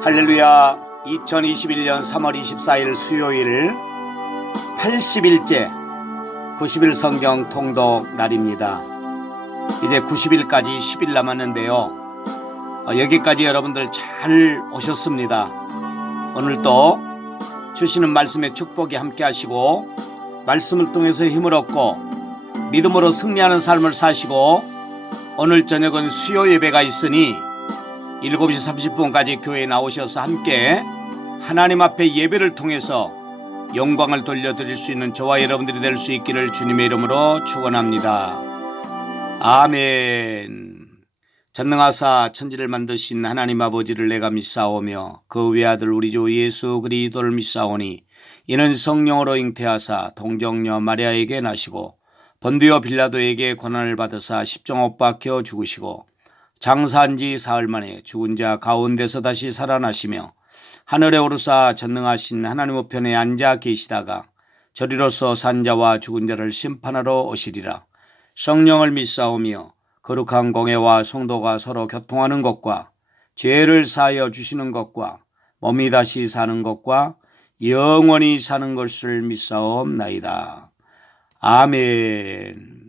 할렐루야. 2021년 3월 24일 수요일 80일째 90일 성경 통독 날입니다. 이제 90일까지 10일 남았는데요. 여기까지 여러분들 잘 오셨습니다. 오늘도 주시는 말씀의 축복이 함께 하시고 말씀을 통해서 힘을 얻고 믿음으로 승리하는 삶을 사시고, 오늘 저녁은 수요 예배가 있으니 7시 30분까지 교회에 나오셔서 함께 하나님 앞에 예배를 통해서 영광을 돌려드릴 수 있는 저와 여러분들이 될 수 있기를 주님의 이름으로 축원합니다. 아멘. 전능하사 천지를 만드신 하나님 아버지를 내가 믿사오며 그 외아들 우리 주 예수 그리스도를 믿사오니 이는 성령으로 잉태하사 동정녀 마리아에게 나시고 본디오 빌라도에게 고난을 받으사 십자못 박혀 죽으시고 장사한 지 사흘 만에 죽은 자 가운데서 다시 살아나시며 하늘에 오르사 전능하신 하나님 우편에 앉아 계시다가 저리로서 산 자와 죽은 자를 심판하러 오시리라. 성령을 믿사오며 거룩한 공회와 성도가 서로 교통하는 것과 죄를 사하여 주시는 것과 몸이 다시 사는 것과 영원히 사는 것을 믿사옵나이다. 아멘.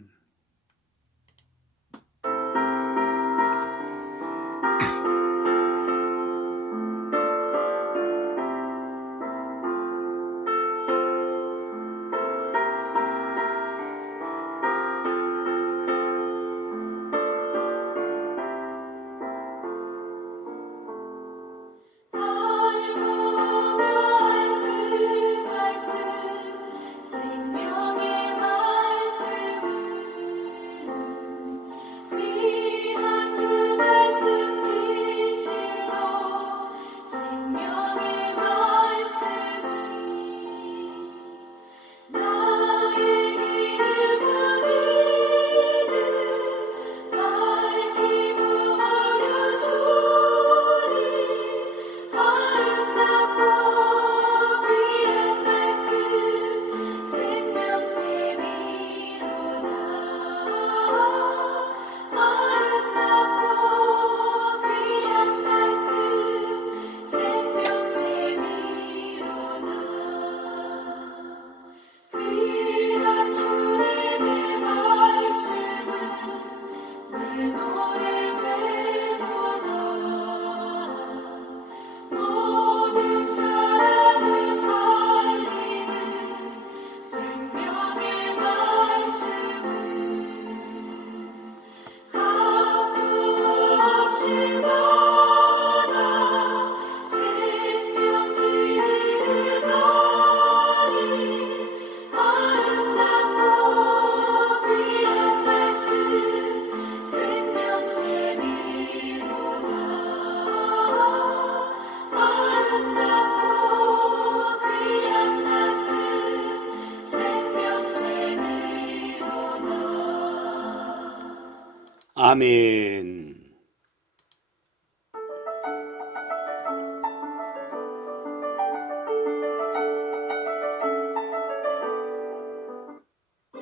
아멘.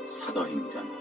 사도행전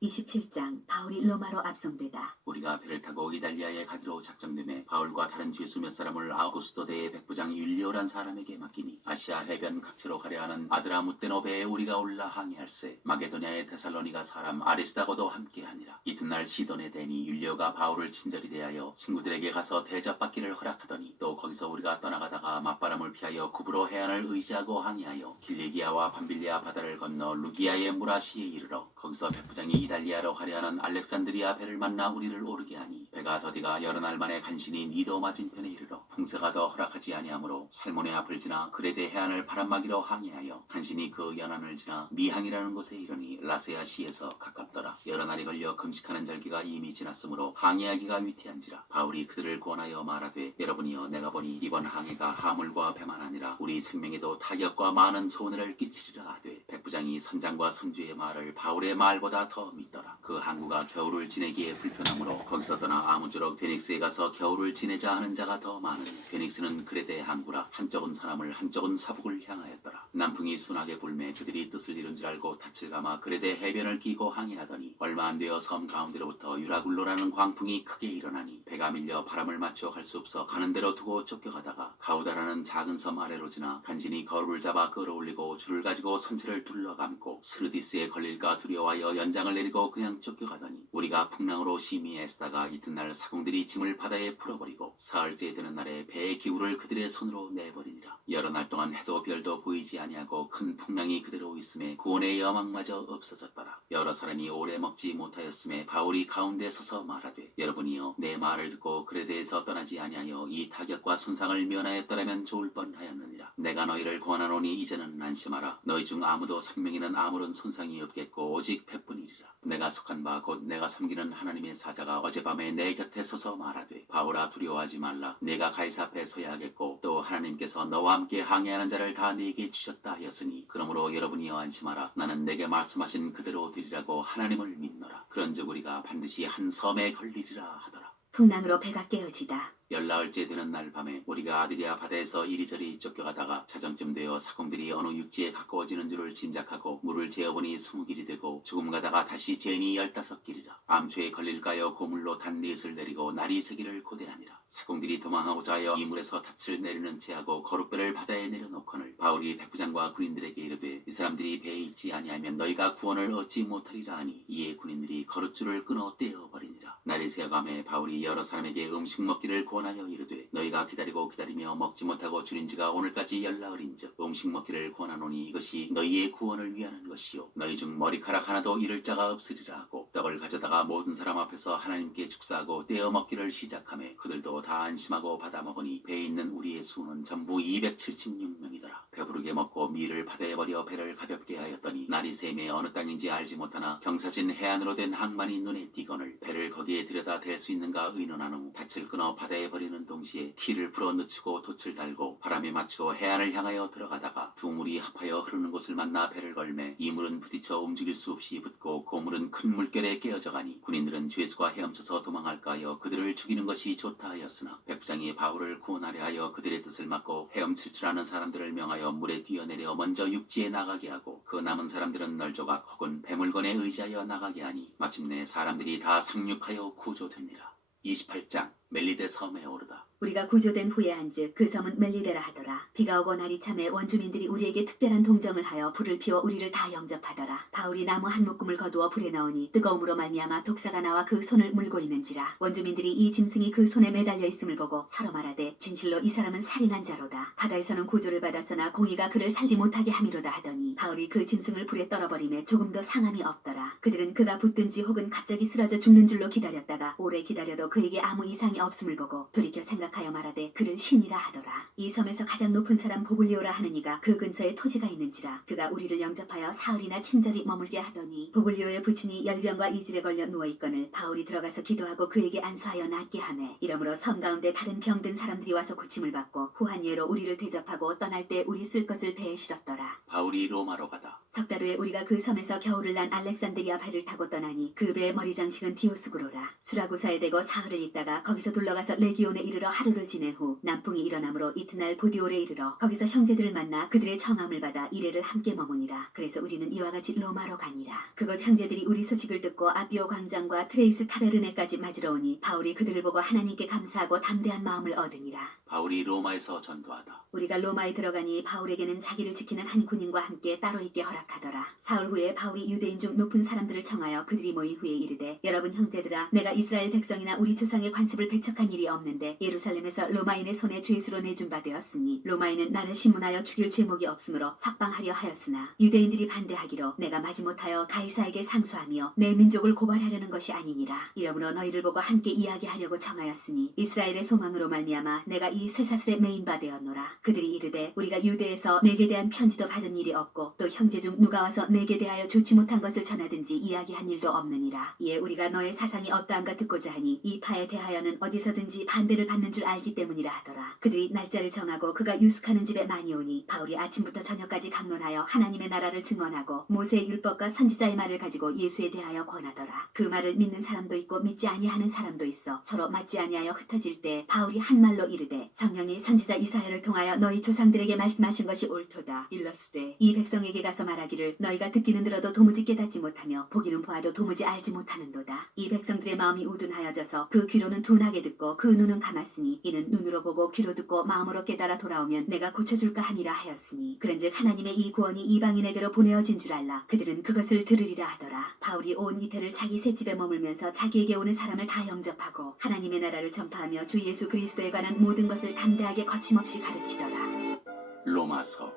27장. 바울이 로마로 압송되다. 우리가 배를 타고 이달리아에 가기로 작정되매 바울과 다른 죄수 몇 사람을 아우구스토대의 백부장 율리오란 사람에게 맡기니 아시아 해변 각지로 가려 하는 아드라무떼노 배에 우리가 올라 항해할세 마게도냐의 데살로니가 사람 아리스다고도 함께하니라. 이튿날 시돈에 대니 율리오가 바울을 친절히 대하여 친구들에게 가서 대접받기를 허락하더니 또 거기서 우리가 떠나가다가 맞바람을 피하여 구브로 해안을 의지하고 항해하여 길리기아와 밤빌리아 바다를 건너 루기아의 무라시에 이르러 거기서 백부장이 이달리아로 가려 하는 알렉산드리아 배를 만나 우리를 오르게 하니 배가 더디가 여러 날 만에 간신히 니도 맞은편에 이르러 풍세가 더 허락하지 아니하므로 살모네 앞을 지나 그레데 해안을 바람막이로 항해하여 간신히 그 연안을 지나 미항이라는 곳에 이르니 라세아 시에서 가깝더라. 여러 날이 걸려 금식하는 절기가 이미 지났으므로 항해하기가 위태한지라. 바울이 그들을 권하여 말하되 여러분이여 내가 보니 이번 항해가 하물과 배만 아니라 우리 생명에도 타격과 많은 손해를 끼치리라 하되 백부장이 선장과 선주의 말을 바울의 말보다 더 믿더라. 그 항구가 겨울을 지내기에 불편하므로 거기서 떠나 아무쪼록 베닉스에 가서 겨울을 지내자 하는 자가 더 많으니 베닉스는 그레데 항구라. 한쪽은 서남을 한쪽은 서북을 향하였더라. 남풍이 순하게 불매 그들이 뜻을 이룬 줄 알고 닻을 감아 그레데 해변을 끼고 항해하더니 얼마 얼마 안 되어 섬 가운데로부터 유라굴로라는 광풍이 크게 일어나니 배가 밀려 바람을 맞춰 갈 수 없어 가는 대로 두고 쫓겨가다가 가우다라는 작은 섬 아래로 지나 간신히 거울을 잡아 끌어올리고 줄을 가지고 선체를 둘러감고 스르디스에 걸릴까 두려워하여 연장을 내리고 그냥 쫓겨가더니 우리가 풍랑으로 심히 애쓰다가 이튿날 사공들이 짐을 바다에 풀어버리고 사흘째 되는 날에 배의 기울을 그들의 손으로 내버리니라. 여러 날 동안 해도 별도 보이지 아니하고 큰 풍랑이 그대로 있음에 구원의 여망마저 없어졌더라. 여러 사람이 오래 먹지 못하였음에 바울이 가운데 서서 말하되 여러분이여 내 말을 듣고 그에 대해서 떠나지 아니하여 이 타격과 손상을 면하였더라면 좋을 뻔하였느니라. 내가 너희를 권하노니 이제는 안심하라. 너희 중 아무도 생명에는 아무런 손상이 없겠고 오직 배뿐이리라. 내가 속한 바 곧 내가 섬기는 하나님의 사자가 어젯밤에 내 곁에 서서 말하되 바울아 두려워하지 말라. 내가 가이사 앞에 서야 하겠고 또 하나님께서 너와 함께 항해하는 자를 다 네게 주셨다 하였으니 그러므로 여러분이여 안심하라. 나는 내게 말씀하신 그대로 되리라고 하나님을 믿노라. 그런즉 우리가 반드시 한 섬에 걸리리라 하더라. 풍랑으로 배가 깨어지다. 열나흘째 되는 날 밤에 우리가 아드리아 바다에서 이리저리 쫓겨가다가 자정쯤 되어 사공들이 어느 육지에 가까워지는 줄을 짐작하고 물을 재어보니 20길이 되고 조금 가다가 다시 재니 15길이라. 암초에 걸릴까요 고물로 단 넷을 내리고 날이 새기를 고대하니라. 사공들이 도망하고자 하여 이 물에서 닻을 내리는 채하고 거룩배를 바다에 내려놓거늘 바울이 백부장과 군인들에게 이르되 이 사람들이 배에 있지 아니하면 너희가 구원을 얻지 못하리라 하니 이에 군인들이 거룻줄을 끊어 떼어버리니라. 날이 새어감에 바울이 여러 사람에게 음식 먹기를 권하여 이르되 너희가 기다리고 기다리며 먹지 못하고 줄인 지가 오늘까지 열나흘인즉 음식 먹기를 권하노니 이것이 너희의 구원을 위하는 것이요 너희 중 머리카락 하나도 잃을 자가 없으리라 하고 떡을 가져다가 모든 사람 앞에서 하나님께 축사하고 떼어 먹기를 시작하며 그들도 다 안심하고 받아 먹으니 배에 있는 우리의 수는 전부 276명이더라. 배부르게 먹고 밀을 바다에 버려 배를 가볍게 하였더니 날이 새매 어느 땅인지 알지 못하나 경사진 해안으로 된 항만이 눈에 띄거늘 배를 거기에 들여다 댈 수 있는가 의논한 후 닻을 끊어 바다에 버리는 동시에 키를 풀어 늦추고 돛을 달고 바람에 맞추어 해안을 향하여 들어가다가 두 물이 합하여 흐르는 곳을 만나 배를 걸매 이 물은 부딪혀 움직일 수 없이 붙고 그 물은 큰 물결에 깨어져 가니 군인들은 죄수가 헤엄쳐서 도망할까 하여 그들을 죽이는 것이 좋다 하였으나 백부장이 바울을 구원하려 하여 그들의 뜻을 막고 헤엄칠 줄 아는 사람들을 명하여 물에 뛰어내려 먼저 육지에 나가게 하고 그 남은 사람들은 널조각 혹은 배물건에 의지하여 나가게 하니 마침내 사람들이 다 상륙하여 구조되니라. 28장 멜리데 섬에 오르다. 우리가 구조된 후에 한즉 그 섬은 멜리데라 하더라. 비가 오고 날이 참에 원주민들이 우리에게 특별한 동정을 하여 불을 피워 우리를 다 영접하더라. 바울이 나무 한 묶음을 거두어 불에 넣으니 뜨거움으로 말미암아 독사가 나와 그 손을 물고 있는지라. 원주민들이 이 짐승이 그 손에 매달려 있음을 보고 서로 말하되 진실로 이 사람은 살인한 자로다. 바다에서는 구조를 받았으나 공의가 그를 살지 못하게 함이로다 하더니 바울이 그 짐승을 불에 떨어버리매 조금도 상함이 없더라. 그들은 그가 붙든지 혹은 갑자기 쓰러져 죽는 줄로 기다렸다가 오래 기다려도 그에게 아무 이상이 없음을 보고 돌이켜 생각하여 말하되 그를 신이라 하더라. 이 섬에서 가장 높은 사람 보블리오라 하는 이가 그 근처에 토지가 있는지라. 그가 우리를 영접하여 사흘이나 친절히 머물게 하더니 보블리오의 부친이 열병과 이질에 걸려 누워있거늘 바울이 들어가서 기도하고 그에게 안수하여 낫게 하매 이러므로 섬 가운데 다른 병든 사람들이 와서 고침을 받고 후한 예로 우리를 대접하고 떠날 때 우리 쓸 것을 배에 실었더라. 바울이 로마로 가다. 석 달 후에 우리가 그 섬에서 겨울을 난 알렉산드리아 배를 타고 떠나니 그 배의 머리 장식은 디오스구로라. 수라구사에 대고 사흘을 있다가 거기서 둘러가서 레기온에 이르러 하루를 지낸 후 남풍이 일어나므로 이튿날 보디올에 이르러 거기서 형제들을 만나 그들의 청함을 받아 이래를 함께 머무니라. 그래서 우리는 이와 같이 로마로 가니라. 그곳 형제들이 우리 소식을 듣고 아비오 광장과 트레이스 타베르네까지 맞으러 오니 바울이 그들을 보고 하나님께 감사하고 담대한 마음을 얻으니라. 바울이 로마에서 전도하다. 우리가 로마에 들어가니 바울에게는 자기를 지키는 한 군인과 함께 따로 있게 허락하더라. 사흘 후에 바울이 유대인 중 높은 사람들을 청하여 그들이 모인 후에 이르되 여러분 형제들아 내가 이스라엘 백성이나 우리 조상의 관습을 배척한 일이 없는데 예루살렘에서 로마인의 손에 죄수로 내준 바 되었으니 로마인은 나를 신문하여 죽일 죄목이 없으므로 석방하려 하였으나 유대인들이 반대하기로 내가 마지못하여 가이사에게 상소하며 내 민족을 고발하려는 것이 아니니라. 이러므로 너희를 보고 함께 이야기하려고 청하였으니 이스라엘의 소망으로 말미암아 내가 이 쇠사슬에 매인 바 되었노라. 그들이 이르되 우리가 유대에서 내게 대한 편지도 받은 일이 없고 또 형제 중 누가 와서 내게 대하여 좋지 못한 것을 전하든지 이야기한 일도 없느니라. 이에 우리가 너의 사상이 어떠한가 듣고자 하니 이 파에 대하여는 어디서든지 반대를 받는 줄 알기 때문이라 하더라. 그들이 날짜를 정하고 그가 유숙하는 집에 많이 오니 바울이 아침부터 저녁까지 강론하여 하나님의 나라를 증언하고 모세의 율법과 선지자의 말을 가지고 예수에 대하여 권하더라. 그 말을 믿는 사람도 있고 믿지 아니하는 사람도 있어 서로 맞지 아니하여 흩어질 때 바울이 한 말로 이르되 이르되 성령이 선지자 이사야를 통하여 너희 조상들에게 말씀하신 것이 옳도다. 일러스되 이 백성에게 가서 말하기를 너희가 듣기는 들어도 도무지 깨닫지 못하며 보기는 보아도 도무지 알지 못하는도다. 이 백성들의 마음이 우둔하여져서 그 귀로는 둔하게 듣고 그 눈은 감았으니 이는 눈으로 보고 귀로 듣고 마음으로 깨달아 돌아오면 내가 고쳐줄까 함이라 하였으니 그런즉 하나님의 이 구원이 이방인에게로 보내어진 줄 알라. 그들은 그것을 들으리라 하더라. 바울이 온 이태를 자기 셋집에 머물면서 자기에게 오는 사람을 다 영접하고 하나님의 나라를 전파하며 주 예수 그리스도에 관한 모든 것을 담대하게 거침없이 가르치더라. 로마서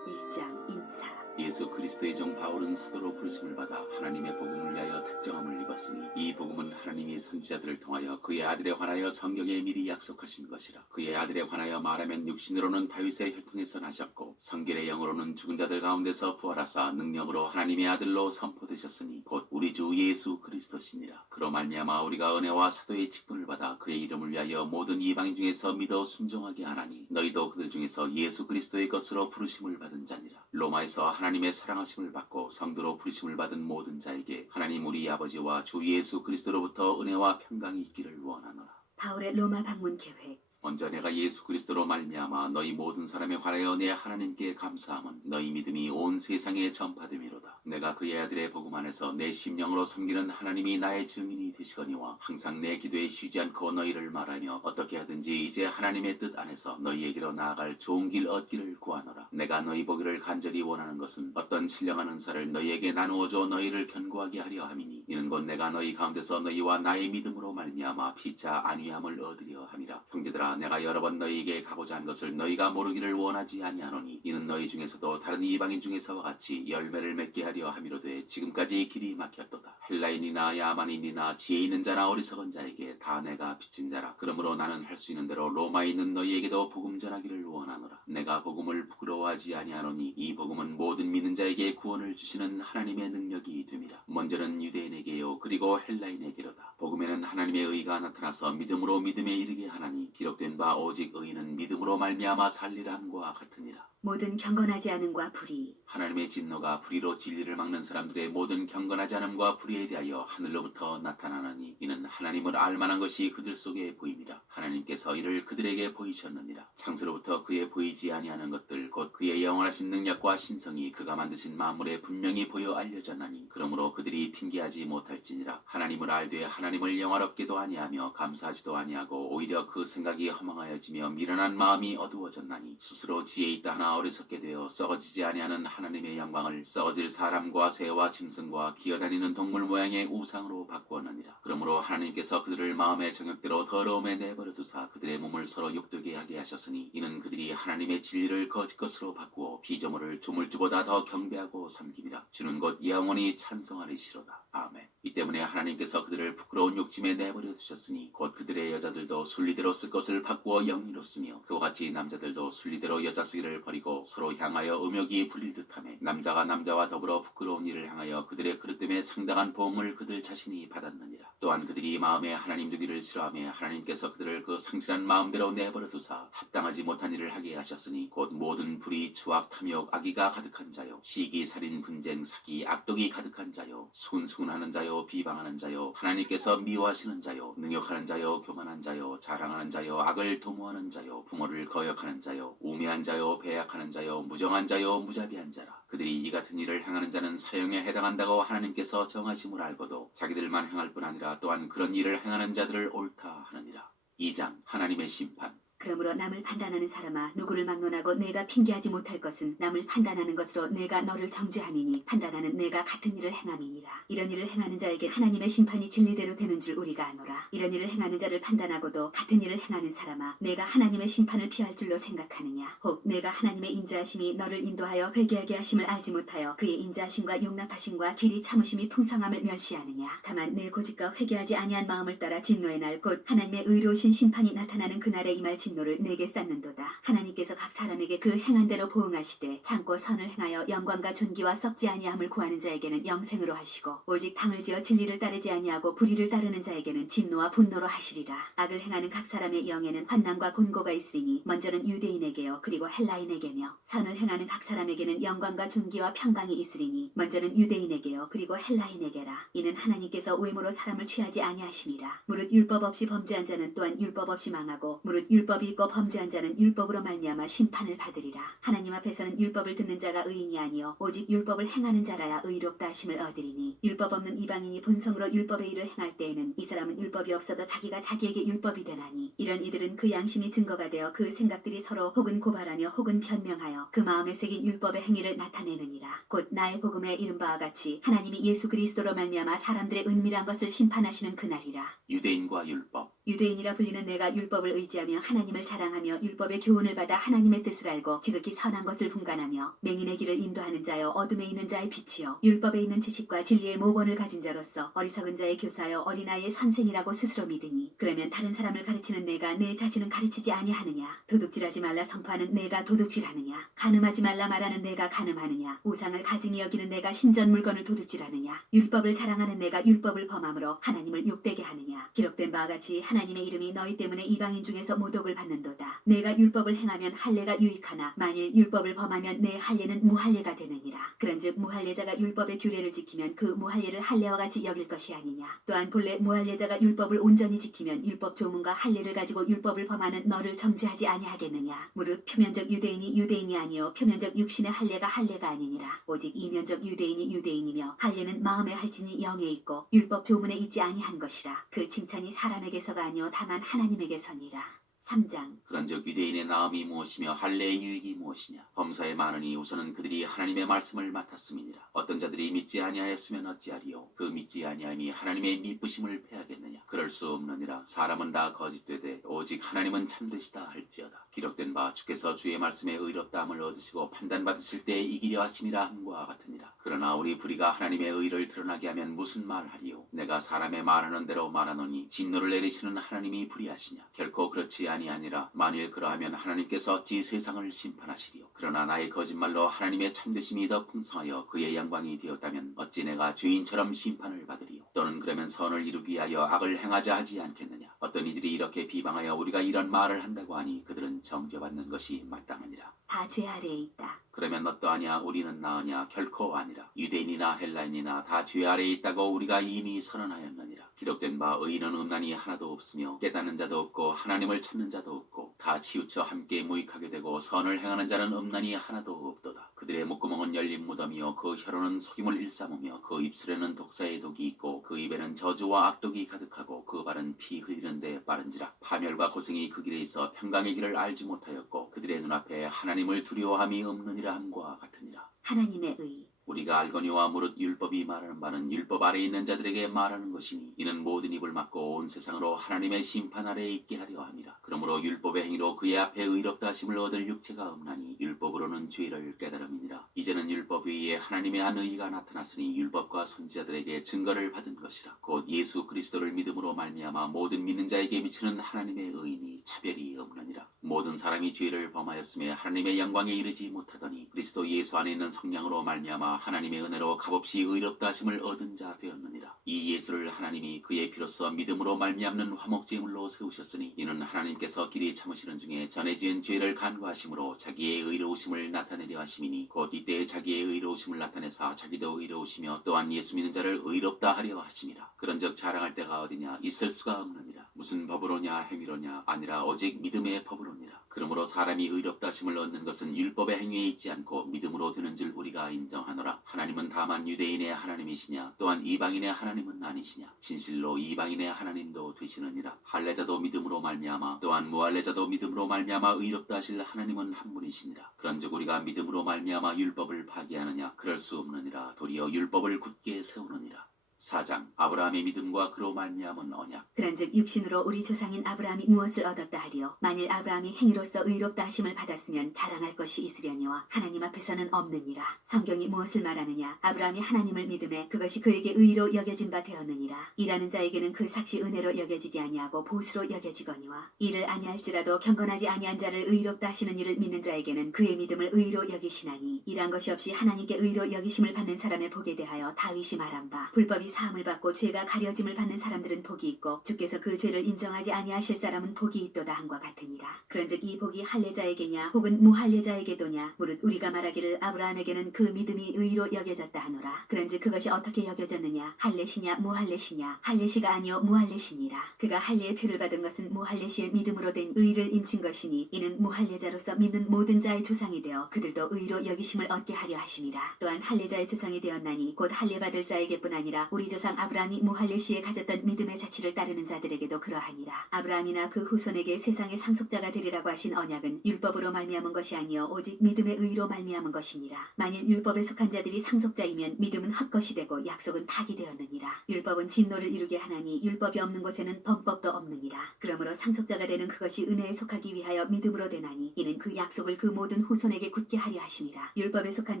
1장 인사. 예수 그리스도의 종 바울은 사도로 부르심을 받아 하나님의 복음을 위하여 택정함을 입었으니 이 복음은 하나님이 선지자들을 통하여 그의 아들에 관하여 성경에 미리 약속하신 것이라. 그의 아들에 관하여 말하면 육신으로는 다윗의 혈통에서 나셨고 성결의 영으로는 죽은 자들 가운데서 부활하사 능력으로 하나님의 아들로 선포되셨으니 곧 우리 주 예수 그리스도시니라. 그로 말미암아 우리가 은혜와 사도의 직분을 받아 그의 이름을 위하여 모든 이방인 중에서 믿어 순종하게 하나니 너희도 그들 중에서 예수 그리스도의 것으로 부르심을 받은 자니라. 로마에서 하나님의 사랑하심을 받고 성도로 부르심을 받은 모든 자에게 하나님 우리 아버지와 주 예수 그리스도로부터 은혜와 평강이 있기를 원하노라. 바울의 로마 방문 계획. 먼저 내가 예수 그리스도로 말미암아 너희 모든 사람에 관하여 내 하나님께 감사함은 너희 믿음이 온 세상에 전파됨이로다. 내가 그의 아들의 복음 안에서 내 심령으로 섬기는 하나님이 나의 증인이 되시거니와 항상 내 기도에 쉬지 않고 너희를 말하며 어떻게 하든지 이제 하나님의 뜻 안에서 너희에게로 나아갈 좋은 길 얻기를 구하노라. 내가 너희 보기를 간절히 원하는 것은 어떤 신령한 은사를 너희에게 나누어줘 너희를 견고하게 하려 함이니 이는 곧 내가 너희 가운데서 너희와 나의 믿음으로 말미암아 피차 안위함을 얻으려 함이라. 형제들아 내가 여러 번 너희에게 가고자 한 것을 너희가 모르기를 원하지 아니하노니 이는 너희 중에서도 다른 이방인 중에서와 같이 열매를 맺게 하려 함이로되 지금까지 길이 막혔도다. 헬라인이나 야만인이나 지혜 있는 자나 어리석은 자에게 다 내가 빚진 자라. 그러므로 나는 할 수 있는 대로 로마에 있는 너희에게도 복음 전하기를 원하노라. 내가 복음을 부끄러워하지 아니하노니 이 복음은 모든 믿는 자에게 구원을 주시는 하나님의 능력이 됨이라. 먼저는 유대인에게요 그리고 헬라인에게로다. 복음에는 하나님의 의가 나타나서 믿음으로 믿음에 이르게 하나니 기록된 바 오직 의인은 믿음으로 말미암아 살리라 함과 같으니라. 모든 경건하지 않음과 불의. 하나님의 진노가 불의로 진리를 막는 사람들의 모든 경건하지 않음과 불의에 대하여 하늘로부터 나타나나니 이는 하나님을 알만한 것이 그들 속에 보임이라. 하나님께서 이를 그들에게 보이셨느니라. 창세로부터 그의 보이지 아니하는 것들 곧 그의 영원하신 능력과 신성이 그가 만드신 만물에 분명히 보여 알려졌나니 그러므로 그들이 핑계하지 못할지니라. 하나님을 알되 하나님을 영화롭게도 아니하며 감사하지도 아니하고 오히려 그 생각이 허망하여지며 미련한 마음이 어두워졌나니 스스로 지혜 있다 하나 어리석게 되어 썩어지지 아니하는 하나님의 영광을 썩어질 사람과 새와 짐승과 기어다니는 동물 모양의 우상으로 바꾸었느니라. 그러므로 하나님께서 그들을 마음의 정욕대로 더러움에 내버려 두사 그들의 몸을 서로 욕되게 하게 하셨으니 이는 그들이 하나님의 진리를 거짓 것으로 바꾸어 피조물을 조물주보다 더 경배하고 섬김이라. 주는 곧 영원히 찬송하리시로다. 아멘. 이 때문에 하나님께서 그들을 부끄러운 욕심에 내버려 두셨으니 곧 그들의 여자들도 순리대로 쓸 것을 바꾸어 영리로 쓰며 그와 같이 남자들도 순리대로 여자 쓰기를 버리고 서로 향하여 음욕이 불릴 듯하며 남자가 남자와 더불어 부끄러운 일을 향하여 그들의 그릇됨에 상당한 보응을 그들 자신이 받았느니라. 또한 그들이 마음에 하나님 두기를 싫어하며 하나님께서 그들을 그 상실한 마음대로 내버려 두사 합당하지 못한 일을 하게 하셨으니 곧 모든 불의 추악 탐욕 악의가 가득한 자요 시기 살인 분쟁 사기 악독이 가득한 자요 수군수군하는 자요 비방하는 자요 하나님께서 미워하시는 자요 능욕하는 자요 교만한 자요 자랑하는 자요 악을 도모하는 자요 부모를 거역하는 자요 우매한 자요 배약하는 자요 무정한 자요 무자비한 자라. 그들이 이 같은 일을 행하는 자는 사형에 해당한다고 하나님께서 정하심을 알고도 자기들만 행할 뿐 아니라 또한 그런 일을 행하는 자들을 옳다 하느니라. 2장 하나님의 심판. 그러므로 남을 판단하는 사람아 누구를 막론하고 내가 핑계하지 못할 것은 남을 판단하는 것으로 내가 너를 정죄함이니 판단하는 내가 같은 일을 행함이니라. 이런 일을 행하는 자에게 하나님의 심판이 진리대로 되는 줄 우리가 아노라. 이런 일을 행하는 자를 판단하고도 같은 일을 행하는 사람아 내가 하나님의 심판을 피할 줄로 생각하느냐. 혹 내가 하나님의 인자하심이 너를 인도하여 회개하게 하심을 알지 못하여 그의 인자하심과 용납하심과 길이 참으심이 풍성함을 멸시하느냐. 다만 내 고집과 회개하지 아니한 마음을 따라 진노의 날 곧 하나님의 의로우신 심판이 나타나는 그날에 임할 진노 진노를 내게 쌓는도다. 하나님께서 각 사람에게 그 행한 대로 보응하시되 참고 선을 행하여 영광과 존귀와 썩지 아니함을 구하는 자에게는 영생으로 하시고 오직 당을 지어 진리를 따르지 아니하고 불의를 따르는 자에게는 진노와 분노로 하시리라. 악을 행하는 각 사람의 영에는 환난과 곤고가 있으리니 먼저는 유대인에게요 그리고 헬라인에게며 선을 행하는 각 사람에게는 영광과 존귀와 평강이 있으리니 먼저는 유대인에게요 그리고 헬라인에게라. 이는 하나님께서 외모로 사람을 취하지 아니하심이라. 무릇 율법 없이 범죄한 자는 또한 율법 없이 망하고 무릇 율법이 있고 범죄한 자는 율법으로 말미암아 심판을 받으리라. 하나님 앞에서는 율법을 듣는 자가 의인이 아니요 오직 율법을 행하는 자라야 의롭다 하심을 얻으리니 율법 없는 이방인이 본성으로 율법의 일을 행할 때에는 이 사람은 율법이 없어도 자기가 자기에게 율법이 되나니 이런 이들은 그 양심이 증거가 되어 그 생각들이 서로 혹은 고발하며 혹은 변명하여 그 마음에 새긴 율법의 행위를 나타내느니라. 곧 나의 복음에 이른 바와 같이 하나님이 예수 그리스도로 말미암아 사람들의 은밀한 것을 심판하시는 그날이라. 유대인과 율법. 유대인이라 불리는 내가 율법을 의지하며 하나님을 자랑하며 율법의 교훈을 받아 하나님의 뜻을 알고 지극히 선한 것을 분간하며 맹인의 길을 인도하는 자여 어둠에 있는 자의 빛이요 율법에 있는 지식과 진리의 모본을 가진 자로서 어리석은 자의 교사여 어린아이의 선생이라고 스스로 믿으니 그러면 다른 사람을 가르치는 내가 내 자신은 가르치지 아니하느냐. 도둑질하지 말라 선포하는 내가 도둑질하느냐. 간음하지 말라 말하는 내가 간음하느냐. 우상을 가증히 여기는 내가 신전 물건을 도둑질하느냐. 율법을 자랑하는 내가 율법을 범함으로 하나님을 욕되게 하느냐. 기록된 바와 같이 하나님의 이름이 너희 때문에 이방인 중에서 모독을 받는도다. 내가 율법을 행하면 할례가 유익하나 만일 율법을 범하면 내 할례는 무할례가 되느니라. 그런즉 무할례자가 율법의 규례를 지키면 그 무할례를 할례와 같이 여길 것이 아니냐. 또한 본래 무할례자가 율법을 온전히 지키면 율법 조문과 할례를 가지고 율법을 범하는 너를 정죄하지 아니하겠느냐. 무릇 표면적 유대인이 유대인이 아니요 표면적 육신의 할례가 할례가 아니니라. 오직 이면적 유대인이 유대인이며 할례는 마음에 할지니 영에 있고 율법 조문에 있지 아니한 것이라. 그 칭찬이 사람에게서가 아니요 다만 하나님에게서니라. 3장. 그런즉 유대인의 나음이 무엇이며 할례의 유익이 무엇이냐. 범사에 많으니 우선은 그들이 하나님의 말씀을 맡았음이니라. 어떤 자들이 믿지 아니하였으면 어찌하리요. 그 믿지 아니함이 하나님의 미쁘심을 패하겠느냐. 그럴 수 없느니라. 사람은 다 거짓되되 오직 하나님은 참되시다 할지어다. 기록된 바 주께서 주의 말씀에 의롭다함을 얻으시고 판단받으실 때에 이기려 하심이라 함과 같으니라. 그러나 우리 불의가 하나님의 의를 드러나게 하면 무슨 말하리요. 내가 사람의 말하는 대로 말하노니 진노를 내리시는 하나님이 불의하시냐. 결코 그렇지 아니하니라. 만일 그러하면 하나님께서 어찌 세상을 심판하시리요. 그러나 나의 거짓말로 하나님의 참되심이 더 풍성하여 그의 영광이 되었다면 어찌 내가 죄인처럼 심판을 받으리요. 또는 그러면 선을 이루기 위하여 악을 행하자 하지 않겠느냐. 어떤 이들이 이렇게 비방하여 우리가 이런 말을 한다고 하니 그들은 정죄받는 것이 마땅하니라. 다 죄 아래에 있다. 그러면 어떠하냐. 우리는 나으냐. 결코 아니라. 유대인이나 헬라인이나 다 죄 아래에 있다고 우리가 이미 선언하였느니라. 기록된 바 의인은 음란이 하나도 없으며 깨닫는 자도 없고 하나님을 찾는 자도 없고 다 치우쳐 함께 무익하게 되고 선을 행하는 자는 음란이 하나도 없도다. 그들의 목구멍은 열린 무덤이요 그 혀로는 속임을 일삼으며 그 입술에는 독사의 독이 있고 그 입에는 저주와 악독이 가득하고 그 발은 피 흘리는 데 빠른지라. 파멸과 고생이 그 길에 있어 평강의 길을 알지 못하였고 그들의 눈앞에 하나님을 두려워함이 없느니라 함과 같으니라. 하나님의 의. 우리가 알거니와 무릇 율법이 말하는 바는 율법 아래에 있는 자들에게 말하는 것이니 이는 모든 입을 막고 온 세상으로 하나님의 심판 아래에 있게 하려 함이라. 그러므로 율법의 행위로 그의 앞에 의롭다 하심을 얻을 육체가 없나니 율법으로는 죄를 깨달음이니라. 이제는 율법 위에 하나님의 한 의가 나타났으니 율법과 선지자들에게 증거를 받은 것이라. 곧 예수 그리스도를 믿음으로 말미암아 모든 믿는 자에게 미치는 하나님의 의인이 차별이 없느니라. 모든 사람이 죄를 범하였음에 하나님의 영광에 이르지 못하더니 그리스도 예수 안에 있는 성령으로 말미암아 하나님의 은혜로 값없이 의롭다 하심을 얻은 자 되었느니라. 이 예수를 하나님이 그의 피로써 믿음으로 말미암는 화목제물로 세우셨으니 이는 하나님께서 길이 참으시는 중에 전에 지은 죄를 간구하심으로 자기의 의로우심을 나타내려 하심이니 곧 이때에 자기의 의로우심을 나타내사 자기도 의로우시며 또한 예수 믿는 자를 의롭다 하려 하심이라. 그런즉 자랑할 때가 어디냐. 있을 수가 없느니라. 무슨 법으로냐 행위로냐 아니라 오직 믿음의 법으로니라. 그러므로 사람이 의롭다 하심을 얻는 것은 율법의 행위에 있지 않고 믿음으로 되는 줄 우리가 인정하노라. 하나님은 다만 유대인의 하나님이시냐 또한 이방인의 하나님은 아니시냐. 진실로 이방인의 하나님도 되시느니라. 할례자도 믿음으로 말미암아 또한 무할례자도 믿음으로 말미암아 의롭다 하실 하나님은 한 분이시니라. 그런즉 우리가 믿음으로 말미암아 율법을 파기하느냐. 그럴 수 없느니라. 도리어 율법을 굳게 세우느니라. 4장 아브라함의 믿음과 그로 말미암은 언약. 그런즉 육신으로 우리 조상인 아브라함이 무엇을 얻었다 하리요? 만일 아브라함이 행위로서 의롭다 하심을 받았으면 자랑할 것이 있으려니와 하나님 앞에서는 없느니라. 성경이 무엇을 말하느냐? 아브라함이 하나님을 믿음에 그것이 그에게 의로 여겨진 바 되었느니라. 일하는 자에게는 그 삭시 은혜로 여겨지지 아니하고 보수로 여겨지거니와 이를 아니할지라도 경건하지 아니한 자를 의롭다 하시는 이를 믿는 자에게는 그의 믿음을 의로 여기시나니 일한 것이 없이 하나님께 의로 여기심을 받는 사람의 복에 대하여 다윗이 말한 바 불법이 사함을 받고 죄가 가려짐을 받는 사람들은 복이 있고 주께서 그 죄를 인정하지 아니하실 사람은 복이 있도다 한과 같으니라. 그런즉 이 복이 할례자에게냐 혹은 무할례자에게도냐 무릇 우리가 말하기를 아브라함에게는 그 믿음이 의로 여겨졌다 하노라. 그런즉 그것이 어떻게 여겨졌느냐? 할례시냐 무할례시냐? 할례시가 아니요 무할례시니라. 그가 할례의 표를 받은 것은 무할례시의 믿음으로 된 의를 인친 것이니 이는 무할례자로서 믿는 모든 자의 조상이 되어 그들도 의로 여기심을 얻게 하려 하심이라. 또한 할례자의 조상이 되었나니 곧 할례 받을 자에게뿐 아니라 우리 조상 아브라함이 무할례시에 가졌던 믿음의 자취를 따르는 자들에게도 그러하니라. 아브라함이나 그 후손에게 세상의 상속자가 되리라고 하신 언약은 율법으로 말미암은 것이 아니요 오직 믿음의 의로 말미암은 것이니라. 만일 율법에 속한 자들이 상속자이면 믿음은 헛것이 되고 약속은 파기되었느니라. 율법은 진노를 이루게 하나니 율법이 없는 곳에는 범법도 없느니라. 그러므로 상속자가 되는 그것이 은혜에 속하기 위하여 믿음으로 되나니 이는 그 약속을 그 모든 후손에게 굳게 하려 하심이라. 율법에 속한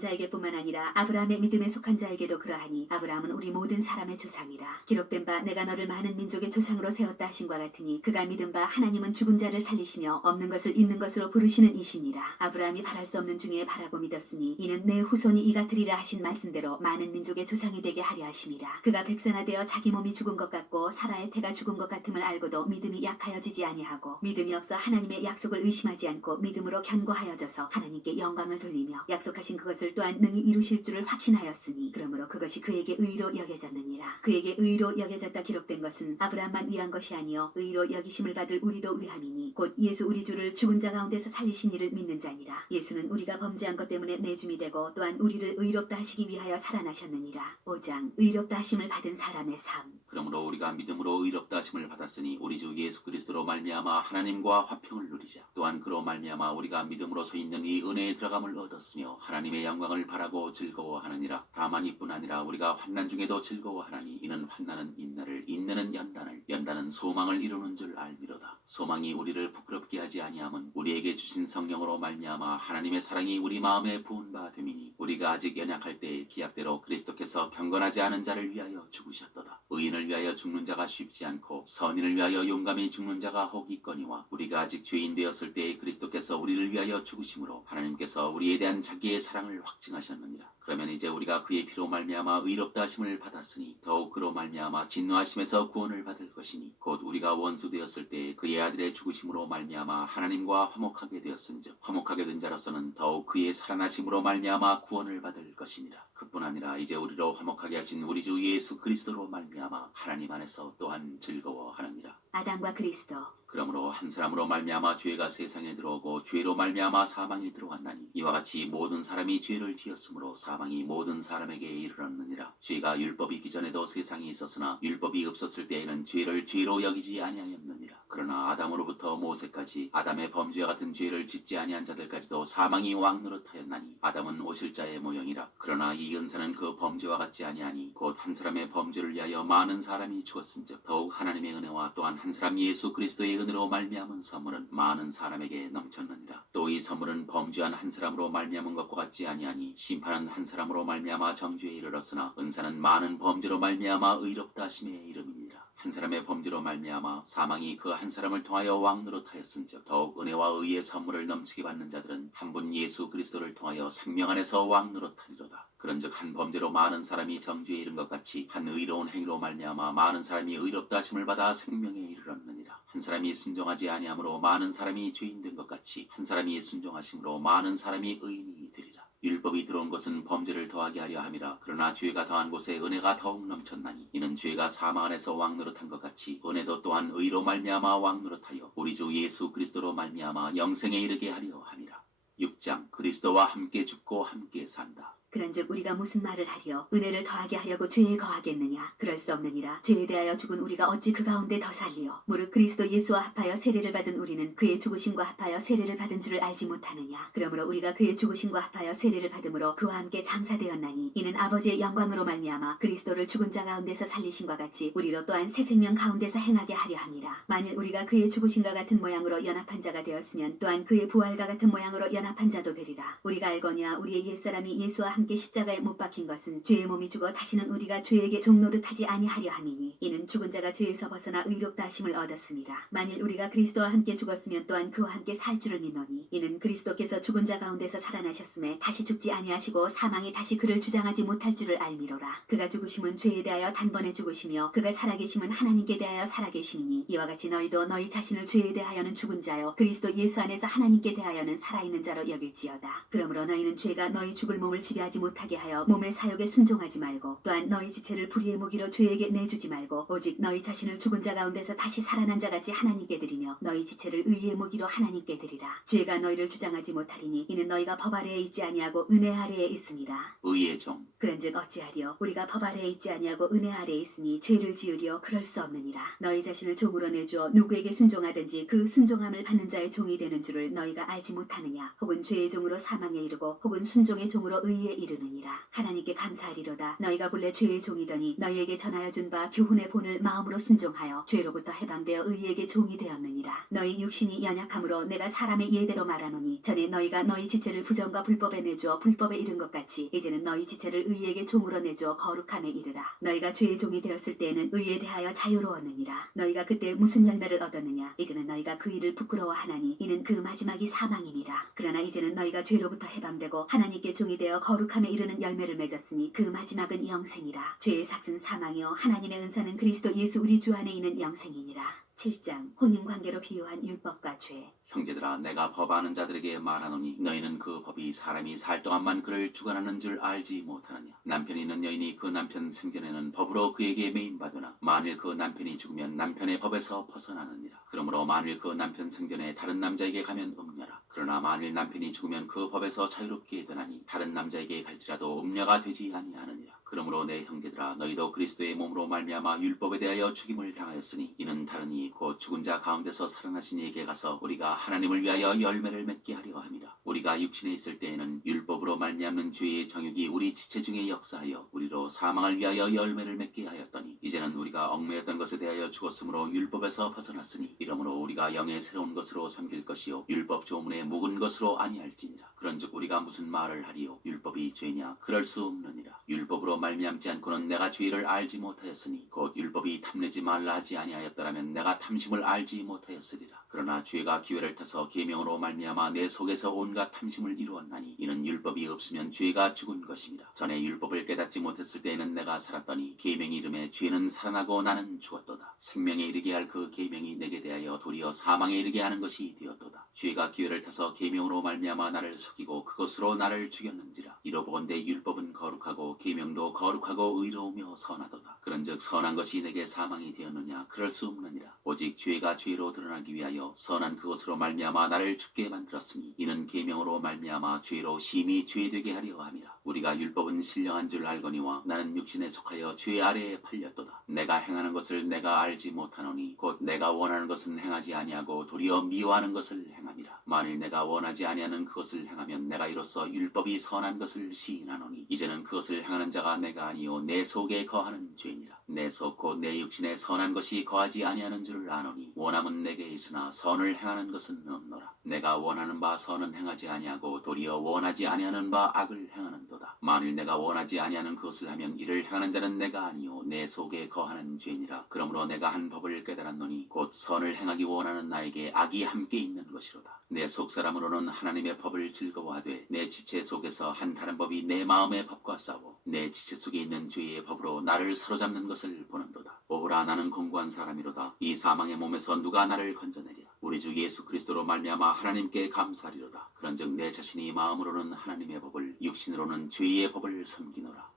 자에게뿐만 아니라 아브라함의 믿음에 속한 자에게도 그러하니 아브라함은 우리 모든 사람의 조상이라. 기록된 바 내가 너를 많은 민족의 조상으로 세웠다 하신과 같으니 그가 믿은 바 하나님은 죽은 자를 살리시며 없는 것을 있는 것으로 부르시는 이시니라. 아브라함이 바랄 수 없는 중에 바라고 믿었으니 이는 내 후손이 이 같으리라 하신 말씀대로 많은 민족의 조상이 되게 하려 하심이라. 그가 백세나되어 자기 몸이 죽은 것 같고 사라의 태가 죽은 것 같음을 알고도 믿음이 약하여지지 아니하고 믿음이 없어 하나님의 약속을 의심하지 않고 믿음으로 견고하여져서 하나님께 영광을 돌리며 약속하신 그것을 또한 능히 이루실 줄을 확신하였으니 그러므로 그것이 그에게 의로 여겨졌느니라. 그에게 의로 여겨졌다 기록된 것은 아브라함만 위한 것이 아니요 의로 여기심을 받을 우리도 위함이니 곧 예수 우리 주를 죽은 자 가운데서 살리신 이를 믿는 자니라. 예수는 우리가 범죄한 것 때문에 내줌이 되고 또한 우리를 의롭다 하시기 위하여 살아나셨느니라. 5장 의롭다 하심을 받은 사람의 삶. 그러므로 우리가 믿음으로 의롭다 하심을 받았으니 우리 주 예수 그리스도로 말미암아 하나님과 화평을 누리자. 또한 그로 말미암아 우리가 믿음으로 서 있는 이 은혜에 들어감을 얻었으며 하나님의 영광을 바라고 즐거워하느니라. 다만 이뿐 아니라 우리가 환난 중에도 즐거워하나니 이는 환난은 인내를, 인내는 연단을, 연단은 소망을 이루는 줄 알미로다. 소망이 우리를 부끄럽게 하지 아니함은 우리에게 주신 성령으로 말미암아 하나님의 사랑이 우리 마음에 부은 바 됨이니 우리가 아직 연약할 때의 기약대로 그리스도께서 경건하지 않은 자를 위하여 죽으셨도다. 의인을 위하여 죽는 자가 쉽지 않고 선인을 위하여 용감히 죽는 자가 혹 있거니와 우리가 아직 죄인 되었을 때에 그리스도께서 우리를 위하여 죽으심으로 하나님께서 우리에 대한 자기의 사랑을 확증하셨느니라. 그러면 이제 우리가 그의 피로 말미암아 의롭다 하심을 받았으니 더욱 그로 말미암아 진노하심에서 구원을 받을 것이니 곧 우리가 원수 되었을 때에 그의 아들의 죽으심으로 말미암아 하나님과 화목하게 되었은즉 화목하게 된 자로서는 더욱 그의 살아나심으로 말미암아 구원을 받을 것이니라. 그뿐 아니라 이제 우리로 화목하게 하신 우리 주 예수 그리스도로 말미암아 하나님 안에서 또한 즐거워하느니라. 아담과 그리스도. 그러므로 한 사람으로 말미암아 죄가 세상에 들어오고 죄로 말미암아 사망이 들어왔나니 이와 같이 모든 사람이 죄를 지었으므로 사망이 모든 사람에게 이르렀느니라. 죄가 율법이 있기 전에도 세상에 있었으나 율법이 없었을 때에는 죄를 죄로 여기지 아니하였느니라. 그러나 아담으로부터 모세까지 아담의 범죄와 같은 죄를 짓지 아니한 자들까지도 사망이 왕노릇하였나니 아담은 오실자의 모형이라. 그러나 이 은사는 그 범죄와 같지 아니하니 곧 한 사람의 범죄를 위하여 많은 사람이 죽었은즉 더욱 하나님의 은혜와 또한 한 사람 예수 그리스도의 은혜로 말미암은 선물은 많은 사람에게 넘쳤느니라. 또 이 선물은 범죄한 한 사람으로 말미암은 것과 같지 아니하니 심판은 한 사람으로 말미암아 정죄에 이르렀으나 은사는 많은 범죄로 말미암아 의롭다 하심에 이름이니라. 한 사람의 범죄로 말미암아 사망이 그 한 사람을 통하여 왕노릇하였은즉 더욱 은혜와 의의 선물을 넘치게 받는 자들은 한 분 예수 그리스도를 통하여 생명 안에서 왕노릇하리로다. 그런즉 한 범죄로 많은 사람이 정죄에 이른 것 같이 한 의로운 행위로 말미암아 많은 사람이 의롭다 하심을 받아 생명에 이르렀느니라. 한 사람이 순종하지 아니함으로 많은 사람이 죄인 된 것 같이 한 사람이 순종하심으로 많은 사람이 의인이 되리라. 율법이 들어온 것은 범죄를 더하게 하려 함이라. 그러나 죄가 더한 곳에 은혜가 더욱 넘쳤나니 이는 죄가 사망 안에서 왕노릇한 것 같이 은혜도 또한 의로 말미암아 왕노릇하여 우리 주 예수 그리스도로 말미암아 영생에 이르게 하려 함이라. 6장 그리스도와 함께 죽고 함께 산다. 그런즉 우리가 무슨 말을 하리요? 은혜를 더하게 하려고 죄에 거하겠느냐? 그럴 수 없느니라. 죄에 대하여 죽은 우리가 어찌 그 가운데 더 살리요? 무릇 그리스도 예수와 합하여 세례를 받은 우리는 그의 죽으심과 합하여 세례를 받은 줄을 알지 못하느냐? 그러므로 우리가 그의 죽으심과 합하여 세례를 받음으로 그와 함께 장사되었나니 이는 아버지의 영광으로 말미암아 그리스도를 죽은 자 가운데서 살리심과 같이 우리로 또한 새 생명 가운데서 행하게 하려 함이라. 만일 우리가 그의 죽으심과 같은 모양으로 연합한 자가 되었으면 또한 그의 부활과 같은 모양으로 연합한 자도 되리라. 우리가 알거니와 우리의 옛사람이 예수와 함께 십자가에 못 박힌 것은 죄의 몸이 죽어 다시는 우리가 죄에게 종노릇하지 아니하려 함이니 이는 죽은 자가 죄에서 벗어나 의롭다 하심을 얻었습니다. 만일 우리가 그리스도와 함께 죽었으면 또한 그와 함께 살 줄을 믿노니 이는 그리스도께서 죽은 자 가운데서 살아나셨음에 다시 죽지 아니하시고 사망이 다시 그를 주장하지 못할 줄을 알미로라. 그가 죽으심은 죄에 대하여 단번에 죽으시며 그가 살아계심은 하나님께 대하여 살아계심이니 이와 같이 너희도 너희 자신을 죄에 대하여는 죽은 자요 그리스도 예수 안에서 하나님께 대하여는 살아있는 자로 여길지어다. 그러므로 너희는 죄가 너희 죽을 몸을 지배하지 못하게 하여 몸의 사욕에 순종하지 말고 또한 너희 지체를 불의의 무기로 죄에게 내주지 말고 오직 너희 자신을 죽은 자 가운데서 다시 살아난 자같이 하나님께 드리며 너희 지체를 의의 무기로 하나님께 드리라. 죄가 너희를 주장하지 못하리니 이는 너희가 법 아래에 있지 아니하고 은혜 아래에 있음이라. 의의 종 그런즉 어찌하리요? 우리가 법 아래에 있지 아니하고 은혜 아래에 있으니 죄를 지으리요? 그럴 수 없느니라. 너희 자신을 종으로 내주어 누구에게 순종하든지 그 순종함을 받는 자의 종이 되는 줄을 너희가 알지 못하느냐? 혹은 죄의 종으로 사망에 이르고 혹은 순종의 종으로 의에 이르느니라. 하나님께 감사하리로다. 너희가 본래 죄의 종이더니 너희에게 전하여 준 바 교훈의 본을 마음으로 순종하여 죄로부터 해방되어 의에게 종이 되었느니라. 너희 육신이 연약함으로 내가 사람의 예대로 말하노니 전에 너희가 너희 지체를 부정과 불법에 내주어 불법에 이른 것 같이 이제는 너희 지체를 의에게 종으로 내주어 거룩함에 이르라. 너희가 죄의 종이 되었을 때에는 의에 대하여 자유로웠느니라. 너희가 그때 무슨 열매를 얻었느냐? 이제는 너희가 그 일을 부끄러워하나니 이는 그 마지막이 사망임이라. 그러나 이제는 너희가 죄로부터 해방되고 하나님께 종이 되어 거룩함에 이르는 열매를 맺었으니 그 마지막은 영생이라. 죄의 삭은 사망이요 하나님의 은사는 그리스도 예수 우리 주 안에 있는 영생이니라. 7장 혼인관계로 비유한 율법과 죄. 형제들아 내가 법아는 자들에게 말하노니 너희는 그 법이 사람이 살 동안만 그를 주관하는 줄 알지 못하느냐. 남편이 있는 여인이 그 남편 생전에는 법으로 그에게 매인받으나 만일 그 남편이 죽으면 남편의 법에서 벗어나느니라. 그러므로 만일 그 남편 생전에 다른 남자에게 가면 음녀라. 그러나 만일 남편이 죽으면 그 법에서 자유롭게 되나니 다른 남자에게 갈지라도 음녀가 되지 아니하느니라. 그러므로 내 형제들아 너희도 그리스도의 몸으로 말미암아 율법에 대하여 죽임을 당하였으니 이는 다르니 곧 죽은 자 가운데서 살아나신 이에게 가서 우리가 하나님을 위하여 열매를 맺게 하려 함이라. 우리가 육신에 있을 때에는 율법으로 말미암는 죄의 정욕이 우리 지체 중에 역사하여 우리로 사망을 위하여 열매를 맺게 하였더니 이제는 우리가 얽매였던 것에 대하여 죽었으므로 율법에서 벗어났으니 이러므로 우리가 영의 새로운 것으로 섬길 것이요 율법 조문에 묵은 것으로 아니할지니라. 그런즉 우리가 무슨 말을 하리요? 율법이 죄냐? 그럴 수 없느니라. 율법으로 말미암지 않고는 내가 죄를 알지 못하였으니 곧 율법이 탐내지 말라 하지 아니하였더라면 내가 탐심을 알지 못하였으리라. 그러나 죄가 기회를 타서 계명으로 말미암아 내 속에서 온갖 탐심을 이루었나니 이는 율법이 없으면 죄가 죽은 것입니다. 전에 율법을 깨닫지 못했을 때에는 내가 살았더니 계명이 이름에 죄는 살아나고 나는 죽었도다. 생명에 이르게 할 그 계명이 내게 대하여 도리어 사망에 이르게 하는 것이 되었도다. 죄가 기회를 타서 계명으로 말미암아 나를 속이고 그것으로 나를 죽였는지라. 이로보건대 율법은 거룩하고 계명도 거룩하고 의로우며 선하도다. 그런즉 선한 것이 내게 사망이 되었느냐? 그럴 수 없느니라. 오직 죄가 죄로 드러나기 위하여 선한 그것으로 말미암아 나를 죽게 만들었으니 이는 계명으로 말미암아 죄로 심히 죄되게 하려 함이라. 우리가 율법은 신령한 줄 알거니와 나는 육신에 속하여 죄 아래에 팔렸도다. 내가 행하는 것을 내가 알지 못하노니 곧 내가 원하는 것은 행하지 아니하고 도리어 미워하는 것을 행함이라. 만일 내가 원하지 아니하는 그것을 행하면 내가 이로써 율법이 선한 것을 시인하노니 이제는 그것을 행하는 자가 내가 아니요 내 속에 거하는 죄니라. 내 속 곧 내 육신에 선한 것이 거하지 아니하는 줄을 아노니 원함은 내게 있으나 선을 행하는 것은 없노라. 내가 원하는 바 선은 행하지 아니하고 도리어 원하지 아니하는 바 악을 행하는도다. 만일 내가 원하지 아니하는 그것을 하면 이를 행하는 자는 내가 아니요 내 속에 거하는 죄니라. 그러므로 내가 한 법을 깨달았노니 곧 선을 행하기 원하는 나에게 악이 함께 있는 것이로다. 내 속사람으로는 하나님의 법을 즐거워하되 내 지체 속에서 한 다른 법이 내 마음의 법과 싸워 내 지체 속에 있는 죄의 법으로 나를 사로잡는 것을 보는도다. 오호라 나는 공고한 사람이로다. 이 사망의 몸에서 누가 나를 건져내랴. 우리 주 예수 그리스도로 말미암아 하나님께 감사하리로다. 그런즉 내 자신이 마음으로는 하나님의 법을 육신으로는 죄의 법을 섬기노라.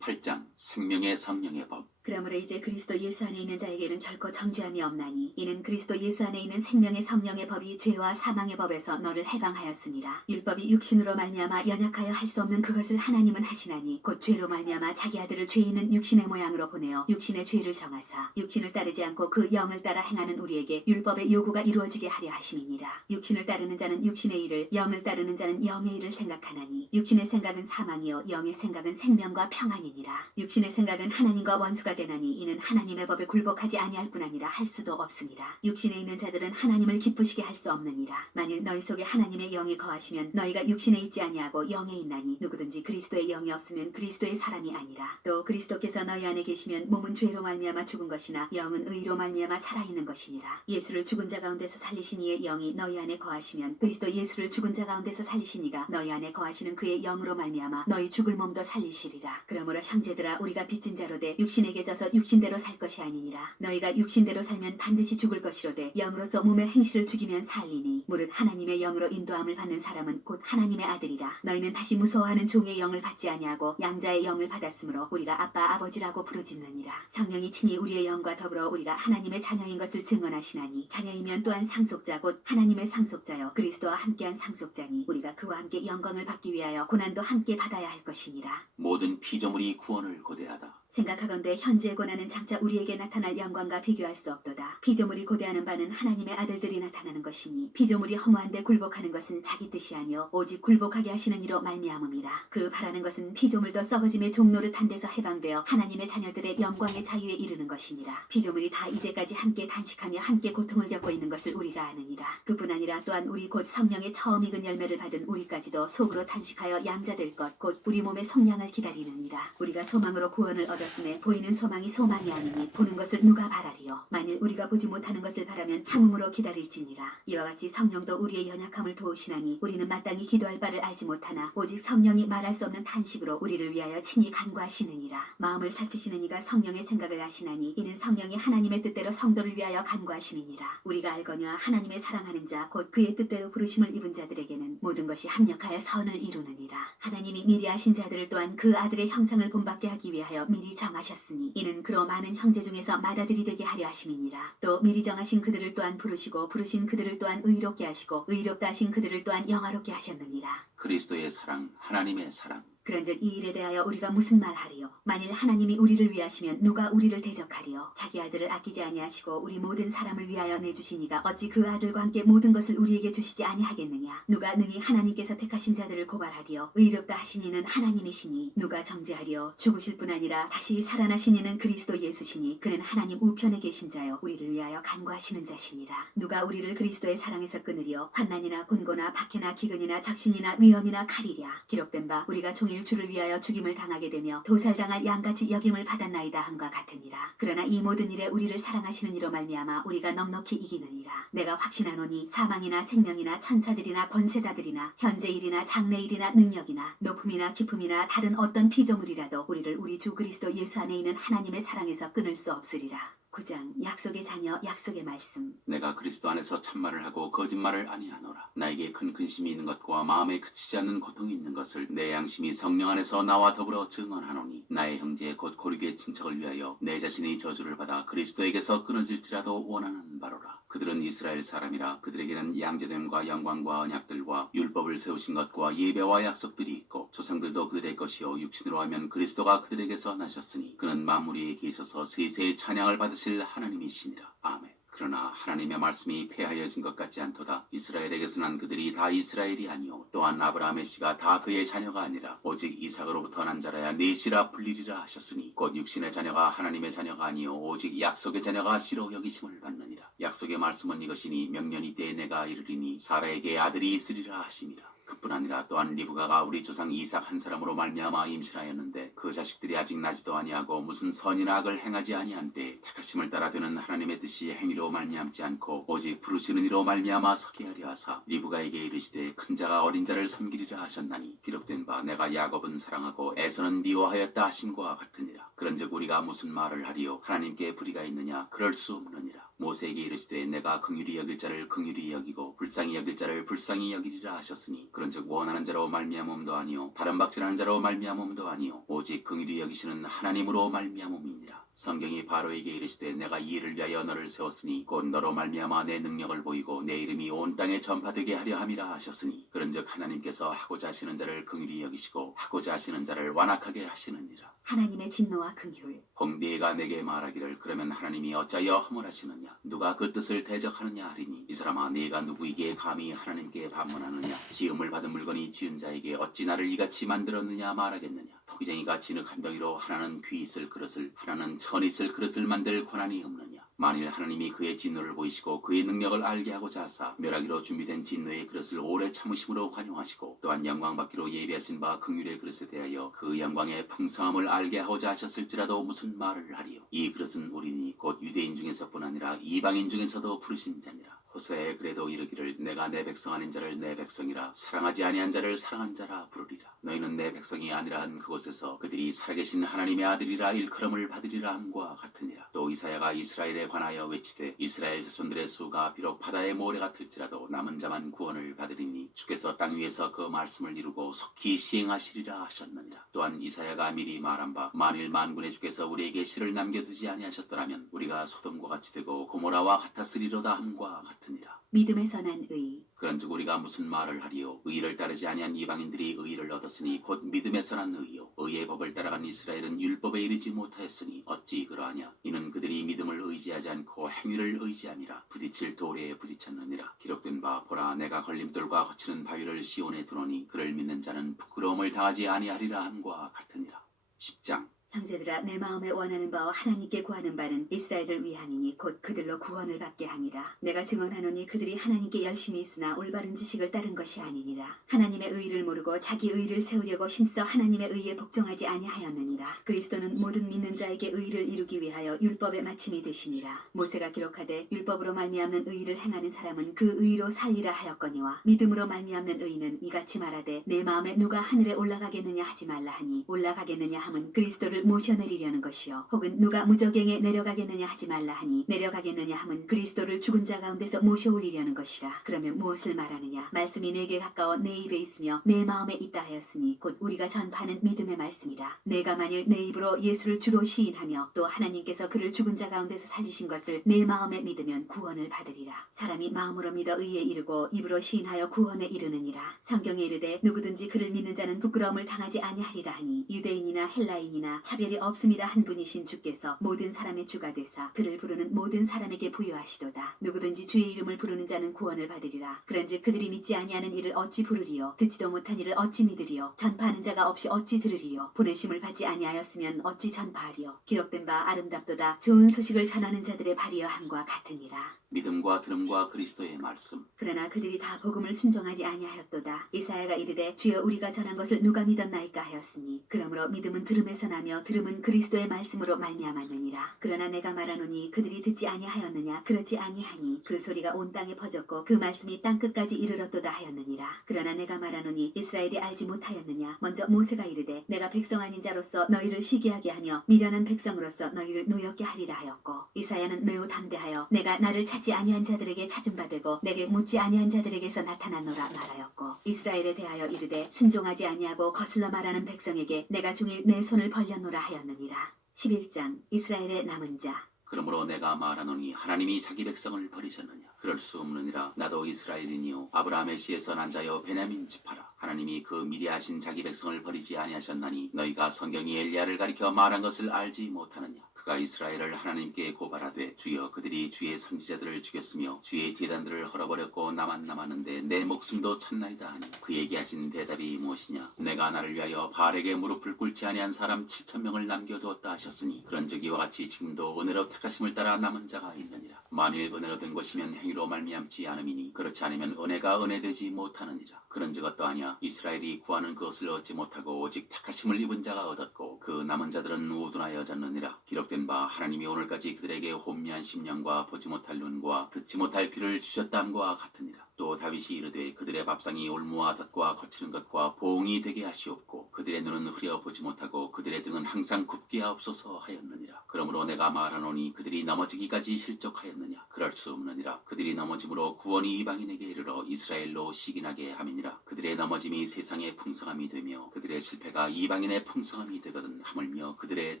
8장 생명의 성령의 법. 그러므로 이제 그리스도 예수 안에 있는 자에게는 결코 정죄함이 없나니 이는 그리스도 예수 안에 있는 생명의 성령의 법이 죄와 사망의 법에서 너를 해방하였습니다. 율법이 육신으로 말미암아 연약하여 할 수 없는 그것을 하나님은 하시나니 곧 죄로 말미암아 자기 아들을 죄 있는 육신의 모양으로 보내어 육신의 죄를 정하사 육신을 따르지 않고 그 영을 따라 행하는 우리에게 율법의 요구가 이루어지게 하려 하심이니라. 육신을 따르는 자는 육신의 일을, 영을 따르는 자는 영의 일을 생각하나니 육신의 생각은 사망이요 영의 생각은 생명과 평안이니라. 육신의 생각은 하나님과 원수가 되나니 이는 하나님의 법에 굴복하지 아니할 뿐 아니라 할 수도 없습니다. 육신에 있는 자들은 하나님을 기쁘시게 할 수 없느니라. 만일 너희 속에 하나님의 영이 거하시면 너희가 육신에 있지 아니하고 영에 있나니 누구든지 그리스도의 영이 없으면 그리스도의 사람이 아니라. 또 그리스도께서 너희 안에 계시면 몸은 죄로 말미암아 죽은 것이나 영은 의로 말미암아 살아있는 것이니라. 예수를 죽은 자 가운데서 살리신 이의 영이 너희 안에 거하시면 그리스도 예수를 죽은 자 가운데서 살리신 이가 너희 안에 거하시는 그의 영으로 말미암아 너희 죽을 몸도 살리시리라. 그러므로 형제들아 우리가 빚진 자로 돼 육신에게 져서 육신대로 살 것이 아니니라. 너희가 육신대로 살면 반드시 죽을 것이로되 영으로서 몸의 행실을 죽이면 살리니 무릇 하나님의 영으로 인도함을 받는 사람은 곧 하나님의 아들이라. 너희는 다시 무서워하는 종의 영을 받지 아니하고 양자의 영을 받았으므로 우리가 아빠 아버지라고 부르짖느니라. 성령이 친히 우리의 영과 더불어 우리가 하나님의 자녀인 것을 증언하시나니 자녀이면 또한 상속자 곧 하나님의 상속자여 그리스도와 함께한 상속자니 우리가 그와 함께 영광을 받기 위하여 고난도 함께 받아야 할 것이니라. 모든 피조물이 구원을 고대하다. 생각하건대 현재의 고난은 장차 우리에게 나타날 영광과 비교할 수 없도다. 피조물이 고대하는 바는 하나님의 아들들이 나타나는 것이니 피조물이 허무한데 굴복하는 것은 자기 뜻이 아니요 오직 굴복하게 하시는 이로 말미암음이라. 그 바라는 것은 피조물도 썩어짐의 종노릇한 데서 해방되어 하나님의 자녀들의 영광의 자유에 이르는 것이니라. 피조물이 다 이제까지 함께 단식하며 함께 고통을 겪고 있는 것을 우리가 아느니라. 그뿐 아니라 또한 우리 곧 성령의 처음 익은 열매를 받은 우리까지도 속으로 단식하여 양자될 것 곧 우리 몸의 속량을 기다리느니라. 우리가 소망으로 구원을 얻었음에 보이는 소망이 소망이 아니니 보는 것을 누가 바라리요. 만일 우리가 보지 못하는 것을 바라면 참음으로 기다릴지니라. 이와 같이 성령도 우리의 연약함을 도우시나니 우리는 마땅히 기도할 바를 알지 못하나 오직 성령이 말할 수 없는 탄식으로 우리를 위하여 친히 간구하시느니라. 마음을 살피시는 이가 성령의 생각을 아시나니 이는 성령이 하나님의 뜻대로 성도를 위하여 간구하심이니라. 우리가 알거니와 하나님의 사랑하는 자 곧 그의 뜻대로 부르심을 입은 자들에게는 모든 것이 합력하여 선을 이루느니라. 하나님이 미리 아신 자들을 또한 그 아들의 형상을 본받게 하기 위하여 미리 정하셨으니 이는 그로 많은 형제 중에서 맏아들이 되게 하려 하심이니라. 또 미리 정하신 그들을 또한 부르시고 부르신 그들을 또한 의롭게 하시고 의롭다 하신 그들을 또한 영화롭게 하셨느니라. 그리스도의 사랑, 하나님의 사랑. 그런즉 이 일에 대하여 우리가 무슨 말하리요? 만일 하나님이 우리를 위하시면 누가 우리를 대적하리요? 자기 아들을 아끼지 아니하시고 우리 모든 사람을 위하여 내주시니가 어찌 그 아들과 함께 모든 것을 우리에게 주시지 아니하겠느냐? 누가 능히 하나님께서 택하신 자들을 고발하리요? 의롭다 하신 이는 하나님이시니 누가 정죄하리요? 죽으실 뿐 아니라 다시 살아나신 이는 그리스도 예수시니 그는 하나님 우편에 계신 자요 우리를 위하여 간구하시는 자시니라. 누가 우리를 그리스도의 사랑에서 끊으리요? 환난이나 곤고나 박해나 기근이나 적신이나 위험이나 칼이랴. 기록된 바 우리가 종일 주를 위하여 죽임을 당하게 되며 도살당할 양같이 여김을 받았나이다 함과 같으니라. 그러나 이 모든 일에 우리를 사랑하시는 이로 말미암아 우리가 넉넉히 이기느니라. 내가 확신하노니 사망이나 생명이나 천사들이나 권세자들이나 현재일이나 장래일이나 능력이나 높음이나 깊음이나 다른 어떤 피조물이라도 우리를 우리 주 그리스도 예수 안에 있는 하나님의 사랑에서 끊을 수 없으리라. 9장 약속의 자녀 약속의 말씀. 내가 그리스도 안에서 참말을 하고 거짓말을 아니하노라. 나에게 큰 근심이 있는 것과 마음에 그치지 않는 고통이 있는 것을 내 양심이 성령 안에서 나와 더불어 증언하노니 나의 형제 곧 고르게 친척을 위하여 내 자신이 저주를 받아 그리스도에게서 끊어질지라도 원하는 바로라. 그들은 이스라엘 사람이라. 그들에게는 양제됨과 영광과 언약들과 율법을 세우신 것과 예배와 약속들이 있고 조상들도 그들의 것이요 육신으로 하면 그리스도가 그들에게서 나셨으니 그는 만물 위에 계셔서 세세의 찬양을 받으실 하나님이시니라. 아멘. 그러나 하나님의 말씀이 폐하여진 것 같지 않도다. 이스라엘에게서 난 그들이 다 이스라엘이 아니요 또한 아브라함의 씨가 다 그의 자녀가 아니라 오직 이삭으로부터 난 자라야 네 씨라 불리리라 하셨으니 곧 육신의 자녀가 하나님의 자녀가 아니요 오직 약속의 자녀가 씨로 여기심을 받느니라. 약속의 말씀은 이것이니 명년이 때에 내가 이르리니 사라에게 아들이 있으리라 하심이라. 그뿐 아니라 또한 리브가가 우리 조상 이삭 한 사람으로 말미암아 임신하였는데 그 자식들이 아직 나지도 아니하고 무슨 선이나 악을 행하지 아니한 때에 택하심을 따라 되는 하나님의 뜻이 행위로 말미암지 않고 오직 부르시는 이로 말미암아 서게 하려 하사 리브가에게 이르시되 큰 자가 어린 자를 섬기리라 하셨나니 기록된 바 내가 야곱은 사랑하고 에서는 미워하였다 하심과 같으니라. 그런즉 우리가 무슨 말을 하리요? 하나님께 불의가 있느냐? 그럴 수 없느니라. 모세에게 이르시되 내가 긍휼히 여길 자를 긍휼히 여기고 불쌍히 여길 자를 불쌍히 여기리라 하셨으니 그런즉 원하는 자로 말미암음도 아니요 다른 박질하는 자로 말미암음도 아니요 오직 긍휼히 여기시는 하나님으로 말미암음이니라. 성경이 바로에게 이르시되 내가 이 일을 위하여 너를 세웠으니 곧 너로 말미암아 내 능력을 보이고 내 이름이 온 땅에 전파되게 하려 함이라 하셨으니 그런즉 하나님께서 하고자 하시는 자를 긍휼히 여기시고 하고자 하시는 자를 완악하게 하시느니라. 하나님의 진노와 긍휼. 혹 네가 내게 말하기를 그러면 하나님이 어찌하여 허물하시느냐 누가 그 뜻을 대적하느냐 하리니 이 사람아 네가 누구이기에 감히 하나님께 반문하느냐 지음을 받은 물건이 지은 자에게 어찌 나를 이같이 만들었느냐 말하겠느냐 토기쟁이가 진흙 한 덩이로 하나는 귀 있을 그릇을 하나는 천 있을 그릇을 만들 권한이 없느냐 만일 하나님이 그의 진노를 보이시고 그의 능력을 알게 하고자 하사 멸하기로 준비된 진노의 그릇을 오래 참으심으로 관용하시고 또한 영광받기로 예비하신 바 긍휼의 그릇에 대하여 그 영광의 풍성함을 알게 하고자 하셨을지라도 무슨 말을 하리요 이 그릇은 우리니 곧 유대인 중에서뿐 아니라 이방인 중에서도 부르신 자니라. 호세에 그래도 이르기를 내가 내 백성 아닌 자를 내 백성이라 사랑하지 아니한 자를 사랑한 자라 부르리라. 너희는 내 백성이 아니라 한 그곳에서 그들이 살아계신 하나님의 아들이라 일컬음을 받으리라 함과 같으니라. 또 이사야가 이스라엘에 관하여 외치되 이스라엘 자손들의 수가 비록 바다의 모래 같을지라도 남은 자만 구원을 받으리니 주께서 땅 위에서 그 말씀을 이루고 속히 시행하시리라 하셨느니라. 또한 이사야가 미리 말한 바 만일 만군의 주께서 우리에게 실을 남겨두지 아니하셨더라면 우리가 소돔과 같이 되고 고모라와 같았으리로다 함과 같으니라. 믿음에서 난 의. 그런즉 우리가 무슨 말을 하리요 의를 따르지 아니한 이방인들이 의를 얻었으니 곧 믿음에서 난 의요 의의 법을 따라간 이스라엘은 율법에 이르지 못하였으니 어찌 그러하냐 이는 그들이 믿음을 의지하지 않고 행위를 의지함이라 부딪힐 돌에 부딪혔느니라. 기록된 바 보라 내가 걸림돌과 거치는 바위를 시온에 두노니 그를 믿는 자는 부끄러움을 당하지 아니하리라 함과 같으니라. 10장 형제들아 내 마음에 원하는 바와 하나님께 구하는 바는 이스라엘을 위함이니 곧 그들로 구원을 받게 함이라. 내가 증언하노니 그들이 하나님께 열심히 있으나 올바른 지식을 따른 것이 아니니라. 하나님의 의를 모르고 자기 의를 세우려고 힘써 하나님의 의에 복종하지 아니하였느니라. 그리스도는 모든 믿는 자에게 의를 이루기 위하여 율법의 마침이 되시니라. 모세가 기록하되 율법으로 말미암는 의를 행하는 사람은 그 의로 살리라 하였거니와 믿음으로 말미암는 의는 이같이 말하되 내 마음에 누가 하늘에 올라가겠느냐 하지 말라 하니 올라가겠느냐 함은 그리스도를 모셔내리려는 것이요 혹은 누가 무저갱에 내려가겠느냐 하지 말라 하니 내려가겠느냐 함은 그리스도를 죽은 자 가운데서 모셔올리려는 것이라. 그러면 무엇을 말하느냐 말씀이 내게 가까워 내 입에 있으며 내 마음에 있다 하였으니 곧 우리가 전파하는 믿음의 말씀이라. 내가 만일 내 입으로 예수를 주로 시인하며 또 하나님께서 그를 죽은 자 가운데서 살리신 것을 내 마음에 믿으면 구원을 받으리라. 사람이 마음으로 믿어 의에 이르고 입으로 시인하여 구원에 이르느니라. 성경에 이르되 누구든지 그를 믿는 자는 부끄러움을 당하지 아니하리라 하니 유대인이나 헬라인이나 차별이 없음이라 한 분이신 주께서 모든 사람의 주가 되사 그를 부르는 모든 사람에게 부여하시도다. 누구든지 주의 이름을 부르는 자는 구원을 받으리라. 그런즉 그들이 믿지 아니하는 이를 어찌 부르리요 듣지도 못한 이를 어찌 믿으리요 전파하는 자가 없이 어찌 들으리요 보내심을 받지 아니하였으면 어찌 전파하리요. 기록된 바 아름답도다 좋은 소식을 전하는 자들의 발이여 함과 같으니라. 믿음과 들음과 그리스도의 말씀 그러나 그들이 다 복음을 순종하지 아니하였도다. 이사야가 이르되 주여 우리가 전한 것을 누가 믿었나이까 하였으니 그러므로 믿음은 들음에서 나며 들음은 그리스도의 말씀으로 말미암았느니라. 그러나 내가 말하노니 그들이 듣지 아니하였느냐 그렇지 아니하니 그 소리가 온 땅에 퍼졌고 그 말씀이 땅끝까지 이르렀도다 하였느니라. 그러나 내가 말하노니 이스라엘이 알지 못하였느냐 먼저 모세가 이르되 내가 백성 아닌 자로서 너희를 시기하게 하며 미련한 백성으로서 너희를 노엽게 하리라 하였고 이사야는 매우 담대하여 내가 나를 찾지 아니한 자들에게 찾은 바 되고 내게 묻지 아니한 자들에게서 나타나노라 말하였고 이스라엘에 대하여 이르되 순종하지 아니하고 거슬러 말하는 백성에게 내가 종일 내 손을 벌려노라 하였느니라. 11장 이스라엘의 남은 자. 그러므로 내가 말하노니 하나님이 자기 백성을 버리셨느냐 그럴 수 없느니라. 나도 이스라엘이니요 아브라함의 씨에서 난 자여 베냐민 지파라. 하나님이 그 미리 하신 자기 백성을 버리지 아니하셨나니 너희가 성경이 엘리야를 가리켜 말한 것을 알지 못하느냐. 그가 이스라엘을 하나님께 고발하되 주여 그들이 주의 선지자들을 죽였으며 주의 제단들을 헐어버렸고 나만 남았는데 내 목숨도 찼나이다 하니 그에게 하신 대답이 무엇이냐. 내가 나를 위하여 바알에게 무릎을 꿇지 아니한 사람 7,000명을 남겨두었다 하셨으니 그런즉 이와 같이 지금도 은혜로 택하심을 따라 남은 자가 있느니라. 만일 은혜로 된 것이면 행위로 말미암지 않음이니 그렇지 않으면 은혜가 은혜되지 못하느니라. 그런즉 어떠하냐 이스라엘이 구하는 것을 얻지 못하고 오직 택하심을 입은 자가 얻었고 그 남은 자들은 우둔하여졌느니라. 기록된 바 하나님이 오늘까지 그들에게 혼미한 심령과 보지 못할 눈과 듣지 못할 귀를 주셨다함과 같으니라. 또 다윗이 이르되 그들의 밥상이 올무와 덫과 거치는 것과 보응이 되게 하시옵고 그들의 눈은 흐려 보지 못하고 그들의 등은 항상 굽게 하옵소서 하였느니라. 그러므로 내가 말하노니 그들이 넘어지기까지 실족하였느냐? 그럴 수 없느니라. 그들이 넘어짐으로 구원이 이방인에게 이르러 이스라엘로 시기나게 함이니라. 그들의 넘어짐이 세상의 풍성함이 되며 그들의 실패가 이방인의 풍성함이 되거든 하물며 그들의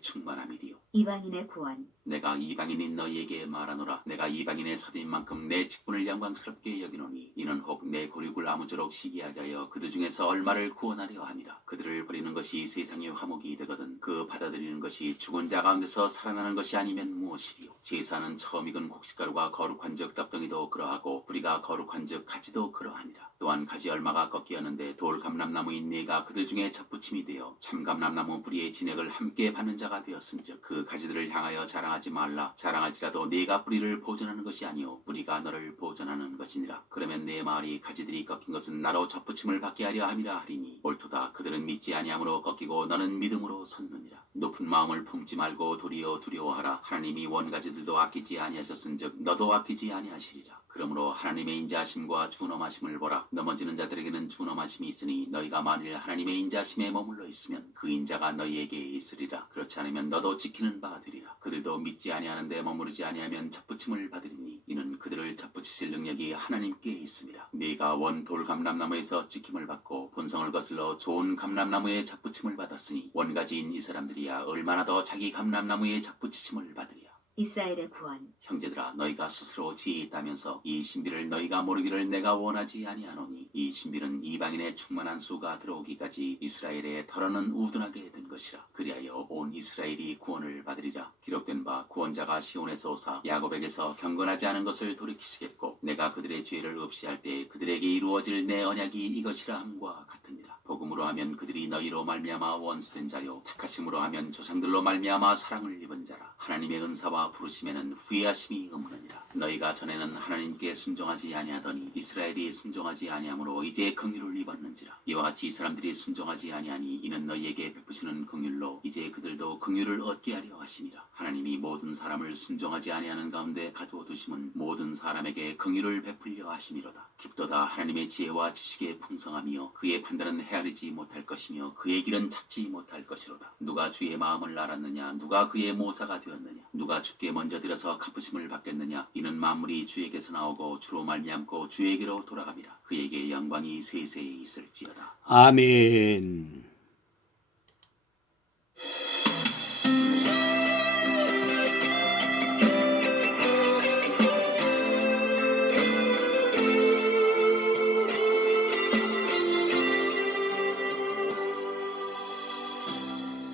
충만함이리요. 이방인의 구원. 내가 이방인인 너희에게 말하노라. 내가 이방인의 서대인 만큼 내 직분을 영광스럽게 여기노니 이는 혹 내 고륙을 아무쪼록 시기하게 하여 그들 중에서 얼마를 구원하려 함이라. 그들을 버리는 것이 세상의 화목이 되거든 그 받아들이는 것이 죽은 자 가운데서 살아나는 것이 아니면 무엇이리요. 제사는 처음 익은 곡식가루가 거룩한 적 떡덩이도 그러하고 뿌리가 거룩한 적 가지도 그러하니라. 또한 가지 얼마가 꺾이었는데 돌 감람나무인 네가 그들 중에 접붙임이 되어 참 감람나무 뿌리의 진액을 함께 받는 자가 되었은즉 그 가지들을 향하여 자랑하지 말라. 자랑할지라도 네가 뿌리를 보존하는 것이 아니요 뿌리가 너를 보존하는 것이니라. 그러면 내 말이 가지들이 꺾인 것은 나로 접붙임을 받게 하려 함이라 하리니 옳도다. 그들은 믿지 아니함으로 꺾이고 너는 믿음으로 섰느니라. 높은 마음을 품지 말고 도리어 두려워하라. 하나님이 원가지들도 아끼지 아니하셨은즉 너도 아끼지 아니하시리라. 그러므로 하나님의 인자하심과 준엄하심을 보라. 넘어지는 자들에게는 준엄하심이 있으니 너희가 만일 하나님의 인자하심에 머물러 있으면 그 인자가 너희에게 있으리라. 그렇지 않으면 너도 지키는 바 되리라. 그들도 믿지 아니하는데 머무르지 아니하면 접붙임을 받으리니 이는 그들을 접붙이실 능력이 하나님께 있습니다. 네가 원 돌 감람나무에서 지킴을 받고 본성을 거슬러 좋은 감람나무에 접붙임을 받았으니 원가지인 이 사람들이야 얼마나 더 자기 감람나무에 접붙이심을 받으리야. 이스라엘의 구원. 형제들아 너희가 스스로 지혜 있다면서 이 신비를 너희가 모르기를 내가 원하지 아니하노니 이 신비는 이방인의 충만한 수가 들어오기까지 이스라엘에 털어는 우둔하게 된 것이라. 그리하여 온 이스라엘이 구원을 받으리라. 기록된 바 구원자가 시온에서 오사 야곱에게서 경건하지 않은 것을 돌이키시겠고 내가 그들의 죄를 없이 할 때 그들에게 이루어질 내 언약이 이것이라 함과 같으니라. 복음으로 하면 그들이 너희로 말미암아 원수된 자요 택하심으로 하면 조상들로 말미암아 사랑을 입은 자라. 하나님의 은사와 부르심에는 후회하심이 없느니라. 너희가 전에는 하나님께 순종하지 아니하더니 이스라엘이 순종하지 아니하므로 이제 긍휼을 입었는지라. 이와 같이 이 사람들이 순종하지 아니하니 이는 너희에게 베푸시는 긍휼로 이제 그들도 긍휼을 얻게 하려 하심이라. 하나님이 모든 사람을 순종하지 아니하는 가운데 가두어 두심은 모든 사람에게 긍휼을 베풀려 하심이로다. 깊도다 하나님의 지혜와 지식의 풍성함이요 그의 판단은 헤아리지 못할 것이며 그의 길은 찾지 못할 것이로다. 누가 주의 마음을 알았느냐? 누가 그의 모사가 되었느냐? 누가 주께 먼저 들어서 갚으심을 받겠느냐? 이는 만물이 주에게서 나오고 주로 말미암고 주에게로 돌아갑니다. 그에게 영광이 세세히 있을지어다. 아멘.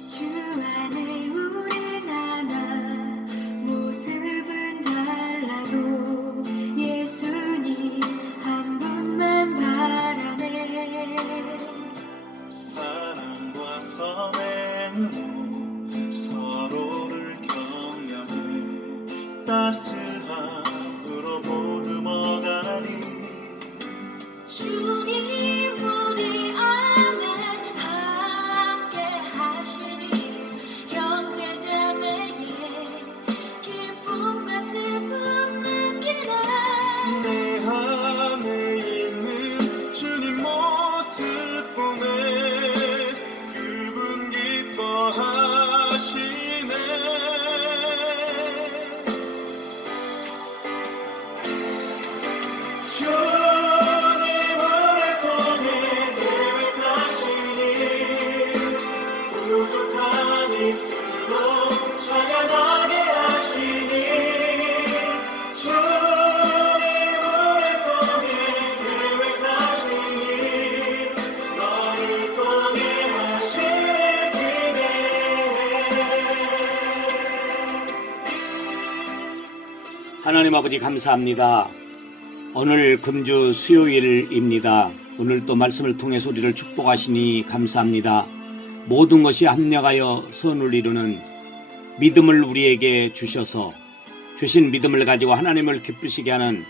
주 안에 우린 하나 모습은 달라도 예수님 한 분만 바라네. 사랑과 선행으로 서로를 격려해 따스함으로 보듬어가니 주님 우리 안에 함께 하시니 형제자매의 기쁨과 슬픔 느끼네. 내 안에 있는 주님 모습 보네 그분 기뻐하시네. 주님을 통해 계획하시니 부족한 입술로 찬양하게 하시니 주님을 통해 계획하시니 너를 통해 하시기네. 하나님 아버지 감사합니다. 오늘 금주 수요일입니다. 오늘 또 말씀을 통해서 우리를 축복하시니 감사합니다. 모든 것이 합력하여 선을 이루는 믿음을 우리에게 주셔서 주신 믿음을 가지고 하나님을 기쁘시게 하는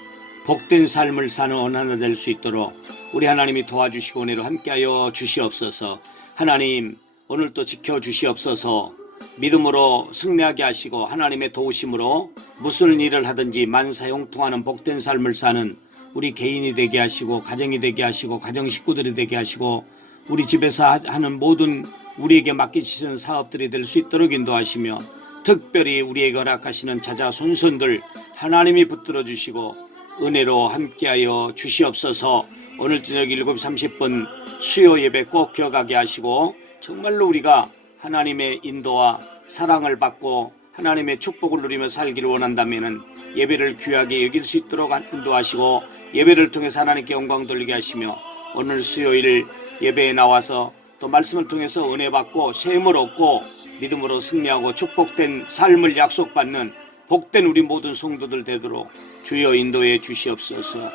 복된 삶을 사는 어느 하나 될 수 있도록 우리 하나님이 도와주시고 오늘 함께하여 주시옵소서. 하나님 오늘 또 지켜주시옵소서. 믿음으로 승리하게 하시고 하나님의 도우심으로 무슨 일을 하든지 만사형통하는 복된 삶을 사는 우리 개인이 되게 하시고 가정이 되게 하시고 가정 식구들이 되게 하시고 우리 집에서 하는 모든 우리에게 맡기시는 사업들이 될 수 있도록 인도하시며 특별히 우리에게 허락하시는 자자손손들 하나님이 붙들어 주시고 은혜로 함께하여 주시옵소서. 오늘 저녁 7시 30분 수요 예배 꼭 기억하게 하시고 정말로 우리가 하나님의 인도와 사랑을 받고 하나님의 축복을 누리며 살기를 원한다면 예배를 귀하게 여길 수 있도록 인도하시고 예배를 통해서 하나님께 영광 돌리게 하시며 오늘 수요일 예배에 나와서 또 말씀을 통해서 은혜 받고 셈을 얻고 믿음으로 승리하고 축복된 삶을 약속받는 복된 우리 모든 성도들 되도록 주여 인도해 주시옵소서.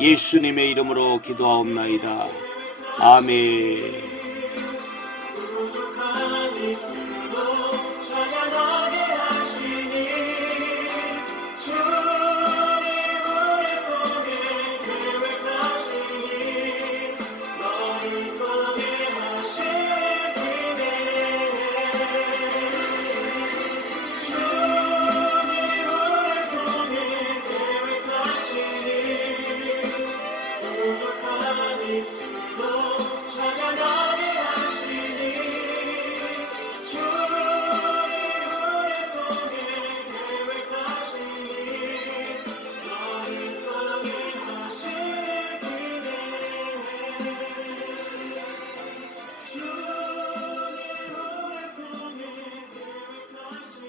예수님의 이름으로 기도하옵나이다. 아멘. 부족한 입술로 찬양하게 하시니 주님 우리 통해 계획하시니 너를 통해 하실 기대 주님 우리 통해 계획하시니 부족한 입술로 찬양하게 하시니 주님 우리 통해 계획하시니 너를 통해 하실 기대 주님 우리 통해 계획하시니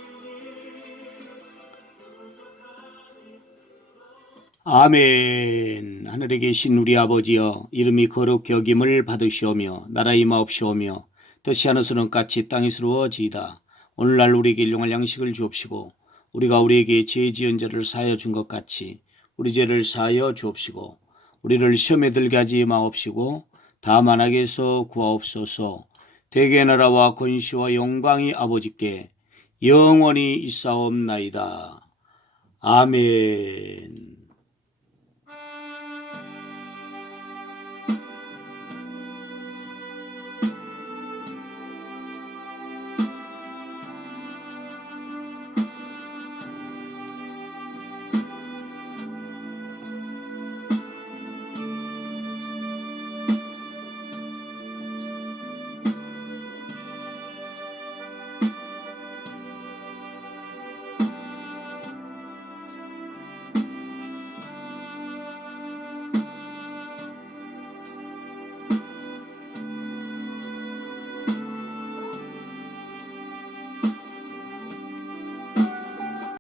아멘. 하늘에 계신 우리 아버지여, 이름이 거룩히 여김을 받으시오며 나라 임하옵시오며 뜻이 하늘에서는 같이 땅에서 이루어지이다. 오늘날 우리에게 일용할 양식을 주옵시고 우리가 우리에게 죄 지은 자를 사하여 준 것 같이 우리 죄를 사하여 주옵시고 우리를 시험에 들게 하지 마옵시고 다만 악에서 구하옵소서. 대개의 나라와 권시와 영광이 아버지께 영원히 있사옵나이다. 아멘.